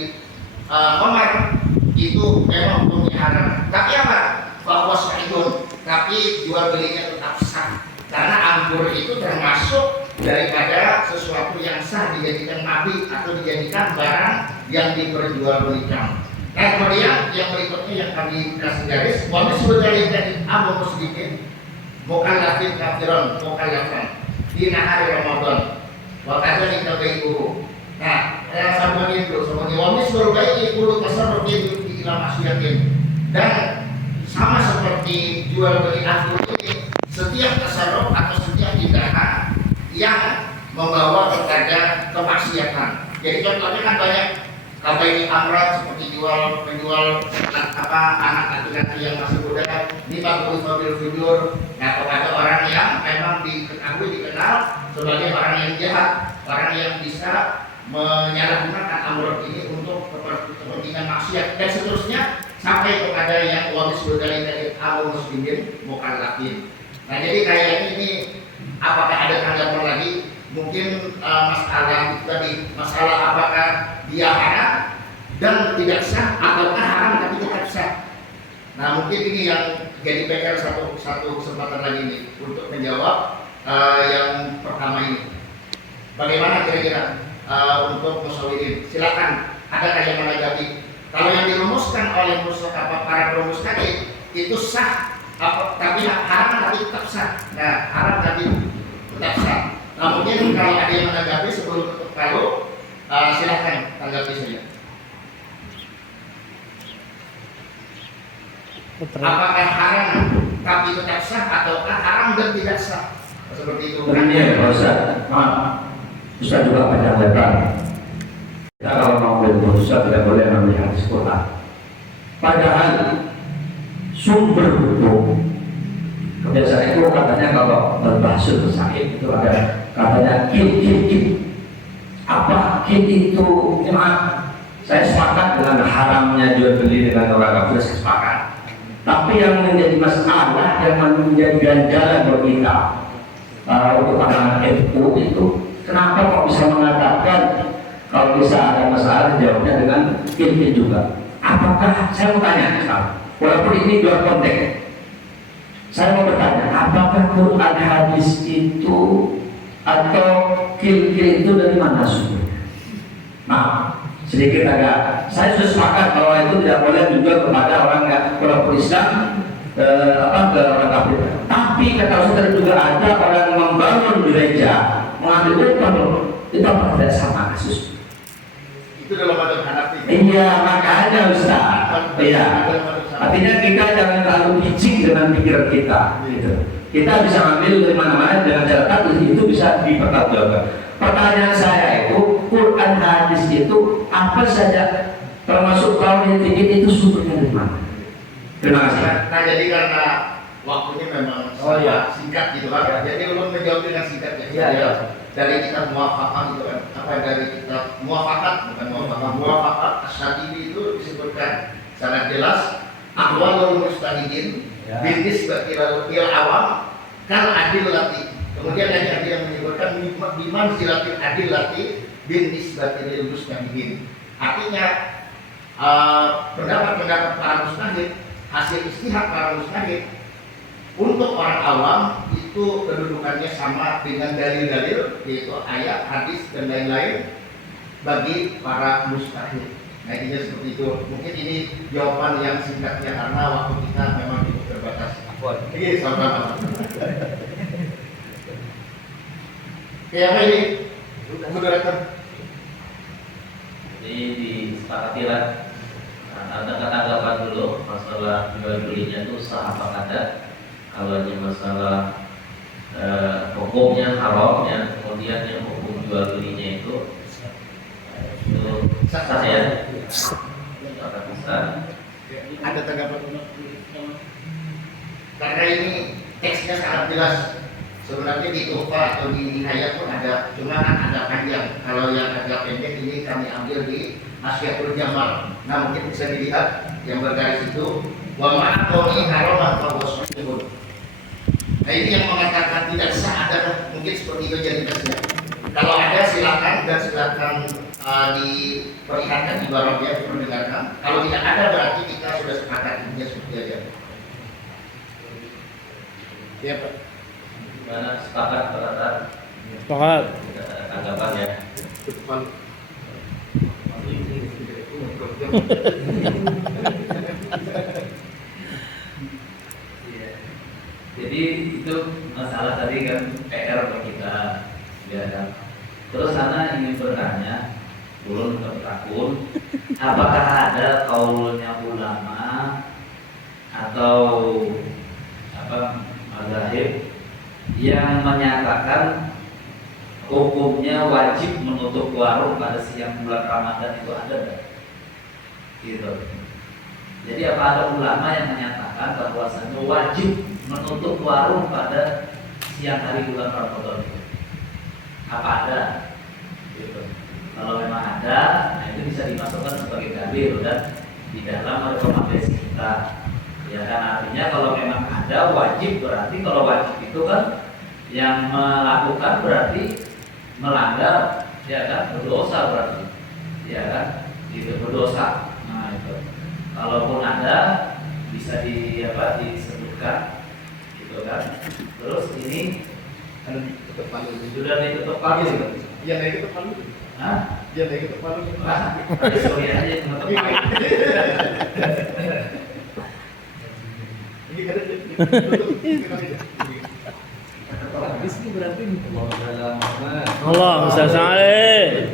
khamar, itu memang hukumnya haram. Tapi apa? Bahwa sahihun, tapi jual belinya tetap sah. Karena anggur itu termasuk daripada sesuatu yang sah dijadikan nabi atau dijadikan barang yang diperjualbelikan. Nah, kemudian yang berikutnya yang kami kasih garis, wami sebenarnya dari Abu Muslimin mukallafin kafiron mukallafan di nahari Ramadan wa kadzalika bai'uhu. Nah, yang sama itu sebagai wami sebenarnya ikut tasarruf di dalam asyiatin, dan sama seperti seperti jual beli akun ini, setiap tasarruf atau setiap tindakan yang membawa kepada kemaksiatan. Jadi contohnya kan banyak, kalau ini amrat seperti menjual anak laki-laki yang masih muda, ini mobil fujur. Nah, kepada orang yang memang dikenal sebagai orang yang jahat, orang yang bisa menyalahgunakan amrat ini untuk kepentingan maksiat dan seterusnya sampai kepada yang wabis dari awal muslimin mukallafin. Nah, jadi kayaknya ini apakah ada tanggapan lagi? Mungkin masalah itu tadi, masalah apakah dia haram dan tidak sah ataukah haram tapi tetap sah. Nah, mungkin ini yang jadi PR satu kesempatan lagi ini untuk menjawab yang pertama ini. Bagaimana kira-kira untuk musyawirin? Silakan, ada yang menanggapi. Kalau yang dirumuskan oleh para perumus tadi itu sah, tapi haram tapi tetap sah. Nah, haram tapi tetap sah. Nah, mungkin kalau ada yang menanggapi sebelum tutup kalau silakan tanggapi saja. Apakah haram tapi tetap sah ataukah haram dan tidak sah? Seperti itu. Ini ya Pak Ustaz, maaf, Ustaz juga panjang lebar. Kita kalau mau berusaha tidak boleh mengambil hadis Quran. Padahal sumber hukum kebiasaan itu katanya kalau berbahasa sakit itu ada katanya kit. Apa kit itu? Maaf, saya sepakat dengan haramnya jual beli dengan orang kafir, saya sepakat. Tapi yang menjadi masalah, yang menjadi ganjalan bagi kita untuk anak FU itu, kenapa kok bisa mengatakan kalau bisa ada masalah jawabnya dengan kit juga? Apakah saya mau tanya, walaupun ini dua konteks, saya mau bertanya, apakah Quran hadis itu atau kil-kil itu dari mana sumbernya? Nah, sedikit agak, saya sudah sepakat bahwa itu tidak boleh dijual kepada orang Islam, ke orang kafir. Tapi kata Ustaz juga ada orang membangun gereja, mengambil upah, itu apa tidak sama kasus? Itu dalam madzhab Hanafi. Iya, makanya Ustaz. Iya. Artinya kita jangan terlalu picik dengan pikiran kita. Gitu. Kita bisa ambil dari mana-mana dengan catatan itu bisa dipertanggungjawabkan. Pertanyaan saya itu, Quran hadis itu apa saja termasuk kalau yang tinggi itu sumbernya dari mana? Terima kasih. Nah, jadi karena waktunya memang singkat gitu kan. Jadi belum menjawab dengan singkat ya. Iya. Dari kitab muwafaqah gitu kan. Apa dari kitab muwafaqat, bukan muwafaqat Asy-Syatibi itu disebutkan sangat jelas aqwalul mujtahidin bin nisbati lil awam kal adillati. Kemudian ada yang menyebutkan biman silatil adillati bin nisbati lil mujtahidin. Artinya pendapat-pendapat para mujtahid, hasil istihad para mujtahid untuk orang awam itu kedudukannya sama dengan dalil-dalil, yaitu ayat, hadis dan lain-lain bagi para mujtahid. Nah, intinya seperti itu. Mungkin ini jawaban yang singkatnya karena waktu kita memang cukup terbatas. Ini sama-sama. Apa ini? Moderator. Jadi disepakati lah. Ada tanggapan dulu masalah jual belinya itu sah apa tidak. Kalau ini masalah hukumnya haramnya, kemudian yang hukum jual belinya itu sah ya. Ada tanggapan? Karena ini teksnya sangat jelas. Sebenarnya di Tuhfah atau di Nihayat pun ada, cuma kan ada panjang. Kalau yang agak pendek ini kami ambil di Asyatul Jamal. Nah, mungkin bisa dilihat yang bergaris itu wa ma'aqoni haraman fawasmihun. Nah, ini yang mengatakan tidak sah adalah mungkin seperti itu jadi teksnya. Kalau ada silakan dan silakan diperlihatkan ibaratnya diperdengarkan. Kalau tidak ada berarti kita sudah sepakat intinya seperti aja. Ya Pak. Gimana sepakat berkata? Sepakat. Tidak ada tanggapan ya. Jadi itu masalah tadi kan PR bagi kita, ya kan. Terus Ana ingin bertanya, ulun ke takun, apakah ada kaulnya ulama atau mazhab yang menyatakan hukumnya wajib menutup warung pada siang bulan Ramadan itu ada nggak? Gitu. Jadi apa ada ulama yang menyatakan bahwasanya wajib menutup warung pada siang hari bulan Ramadan itu? Apa ada? Gitu. Kalau memang ada, nah itu bisa dimasukkan sebagai dalil dan di dalam rekomendasi kita. Ya kan, artinya kalau memang ada wajib, berarti kalau wajib itu kan yang melakukan berarti melanggar, ya kan, berdosa berarti, ya kan, itu berdosa. Nah itu, kalaupun ada bisa disebutkan, gitu kan. Terus ini sudah ditutup palu, Yang naik itu palu. Hah? Yang naik itu palu. Sorry aja yang tutup palu. Ini kan Allah Ustaz Ali.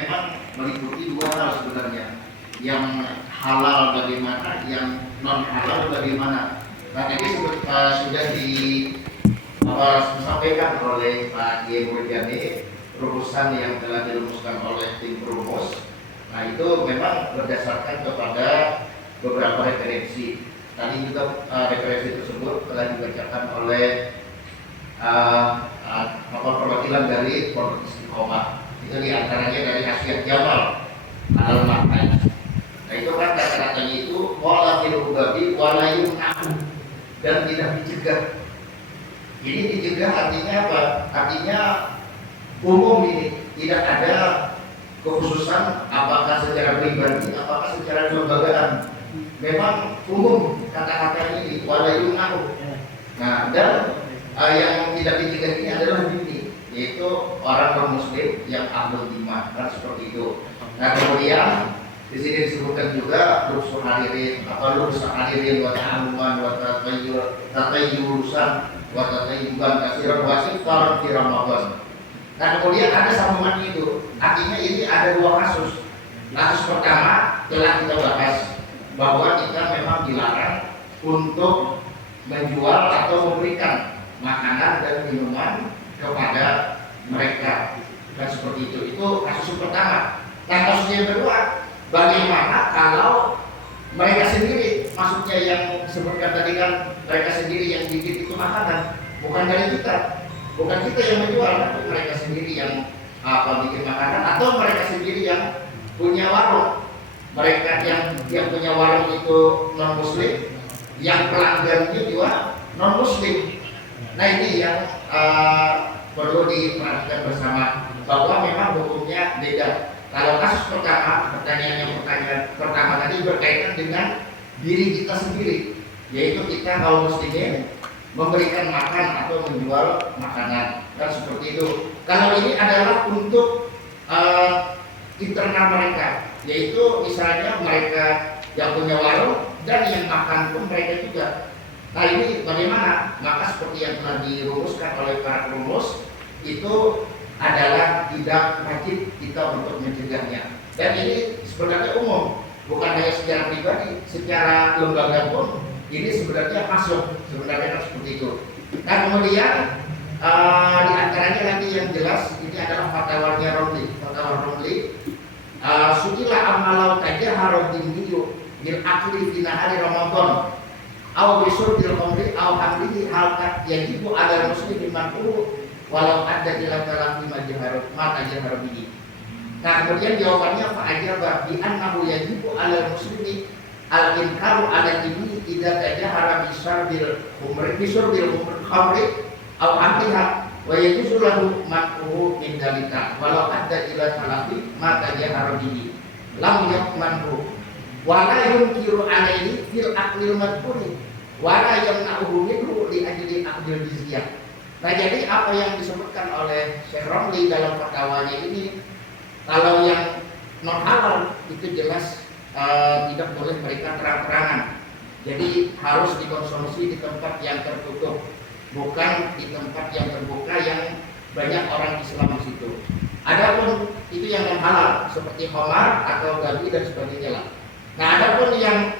memang meliputi dua hal sebenarnya, yang halal bagaimana, yang non halal bagaimana. Nah ini sudah disampaikan oleh Pak Kiai Murjani, rumusan yang telah dirumuskan oleh tim perumus. Nah itu memang berdasarkan kepada beberapa referensi. Tadi juga referensi tersebut telah dibacakan oleh perwakilan dari Pondok Istiqomah. Itu diantaranya dari Asyad Jamal Al-Mahmad. Nah itu kan kata-katanya itu wala fil ubabi wala yumnahu, dan tidak dicegah. Ini dicegah artinya apa? Artinya umum, ini tidak ada kekhususan apakah secara pribadi, apakah secara kelembagaan. Memang umum kata-kata ini wala yumnahu. Nah dan yang tidak dicegah ini adalah ini, yaitu orang non muslim yang ahlul iman, kan seperti itu. Nah kemudian di sini disebutkan juga lubsul hadirin atau lubsul hadirin wa ta'amuman wa tatayyurusan wa tatayyuban kasiran wasifar fi Ramadan. Nah kemudian ada sambungan itu, artinya ini ada dua kasus. Kasus pertama telah kita bahas bahwa kita memang dilarang untuk menjual atau memberikan makanan dan minuman kepada mereka, dan seperti itu kasus pertama. Nah kasus yang kedua, bagaimana kalau mereka sendiri, maksudnya yang disebutkan tadi kan mereka sendiri yang bikin itu makanan, bukan dari kita, bukan kita yang menjual, tapi mereka sendiri yang bikin makanan, atau mereka sendiri yang punya warung. Mereka yang punya warung itu non muslim, yang pelanggannya juga non muslim. Nah ini yang perlu diperhatikan bersama, bahwa memang hukumnya beda. Kalau kasus pertama, pertanyaan pertama tadi berkaitan dengan diri kita sendiri, yaitu kita kaum muslimin memberikan makan atau menjual makanan, dan seperti itu. Kalau ini adalah untuk internal mereka, yaitu misalnya mereka yang punya warung dan yang makan pun mereka juga. Nah ini bagaimana? Maka seperti yang telah dirumuskan oleh para perumus, itu adalah tidak wajib kita untuk mencegahnya. Dan ini sebenarnya umum, bukan hanya secara pribadi, secara lembaga pun ini sebenarnya masuk, sebenarnya seperti itu. Nah kemudian di antaranya lagi yang jelas, ini adalah fatwanya Romli. Fatwa Romli, sukilah amalau tajahara dindiyu bil akli fi nahari Ramadan aw bisurbil khamri aw hamlihi halkat yajibu ala muslimin man'u walau ada ila talaqi majhar bihi. Nah kemudian jawabannya fa ajaba bi annahu yajibu ala muslimi al inkaru ala ini idza tajahara bisurbil khamri aw hamliha wa yajuzu lahu man'u min dalika walau ada ila talaqi majhar bihi lam yakmanhu wala yunkiru alaihi fil aqlil madhuri wala yamna'uhu minhu li ajli aqdil jizyah. Nah jadi apa yang disebutkan oleh Syekh Romli dalam fatwanya ini, kalau yang non halal itu jelas tidak boleh mereka terang-terangan. Jadi harus dikonsumsi di tempat yang tertutup, bukan di tempat yang terbuka yang banyak orang Islam di situ. Adapun itu yang non halal seperti khamar atau gabi dan sebagainya lah. Nah adapun yang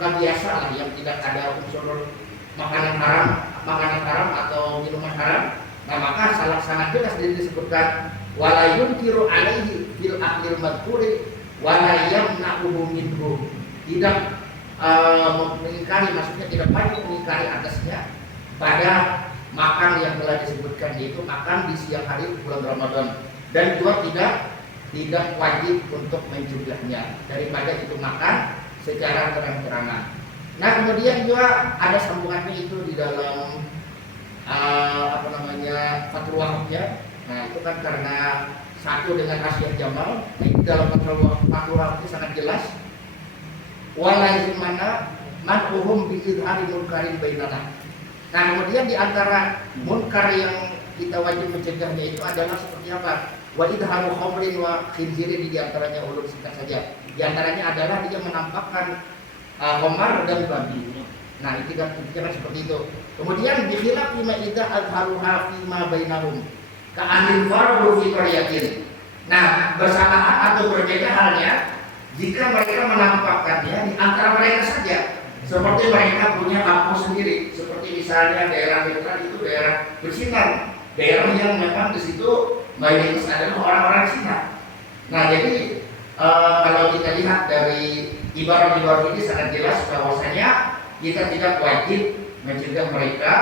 buka biasa lah, yang tidak ada unsur makanan haram atau minuman haram. Nah maka sangat jelas disebutkan wala yunkiru alaihi fil aklil madhkuri wala yamna'uhu minhu, tidak mengingkari, maksudnya tidak wajib mengingkari atasnya pada makan yang telah disebutkan, yaitu makan di siang hari bulan Ramadan, dan juga tidak wajib untuk mencegahnya daripada itu makan secara terang-terangan. Nah kemudian juga ada sambungannya itu di dalam Fathul Wahab-nya. Nah itu kan karena satu dengan Asyad Jamal. Nah di dalam Fathul Wahab itu sangat jelas walaihi mana mad'uhum bi idhari munkarin bainana. Nah kemudian di antara munkar yang kita wajib mencegahnya itu adalah seperti apa? Wa idharu khamrin wa khinzirin, di antaranya ulun singkat saja. Di antaranya adalah dia menampakkan khamar dan babi. Nah itu kan seperti itu. Kemudian bikhilaf bima idza azharuha fi ma bainahum ka anil fardu fi qaryatin. Nah bersamaan atau berbeda halnya jika mereka menampakkannya di antara mereka saja, seperti mereka punya kampus sendiri, seperti misalnya daerah Mitra itu daerah bersinar, daerah yang memang di situ mayoritas adalah orang-orang Cina. Nah jadi kalau kita lihat dari ibarat-ibarat ini sangat jelas bahwasanya kita tidak wajib mencegah mereka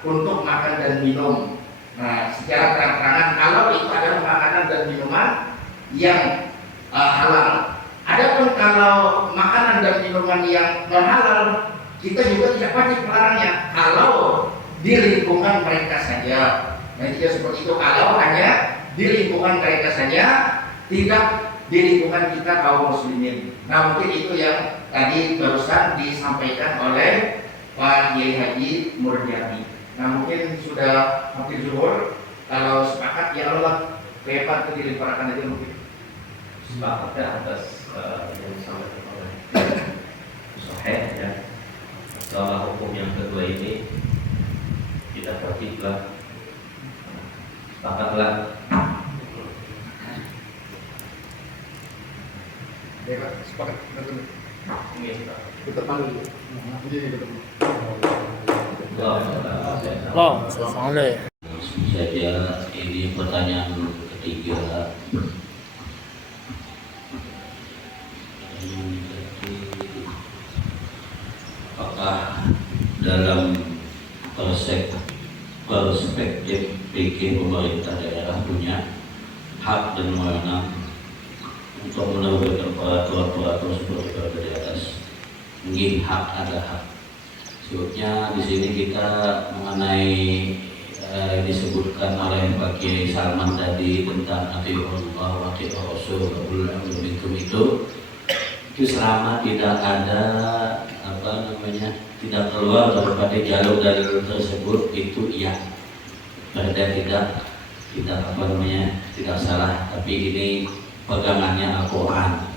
untuk makan dan minum. Nah secara terang-terangan kalau itu adalah makanan dan minuman yang halal. Adapun kalau makanan dan minuman yang non halal, kita juga tidak wajib melarangnya kalau di lingkungan mereka saja. Nah jika seperti itu, kalau hanya di lingkungan mereka saja, tidak di lingkungan kita kaum muslimin. Nah mungkin itu yang tadi barusan disampaikan oleh Pak Kiai Haji Murjani. Nah mungkin sudah hampir zuhur, kalau sepakat ya Allah lepas ke dilimpahkan aja mungkin. Sepakat atas yang disampaikan oleh Sahih ya. Masalah hukum yang kedua ini kita tertiblah, sepakatlah. Sepakat. Saja ini pertanyaan ketiga. Apakah dalam perspektif fikih pemerintah daerah punya hak dan wewenang untuk menerbitkan peraturan seperti berada di atas? Mungkin hak ada hak. Sebabnya di sini kita mengenai disebutkan oleh Pak Kiai Salman tadi tentang atiiullah wa atiiur rasul wa ulul amri minkum itu selama tidak ada tidak keluar daripada jalur dalil tersebut itu iya. Berarti tidak salah, tapi ini pegangannya Al-Quran.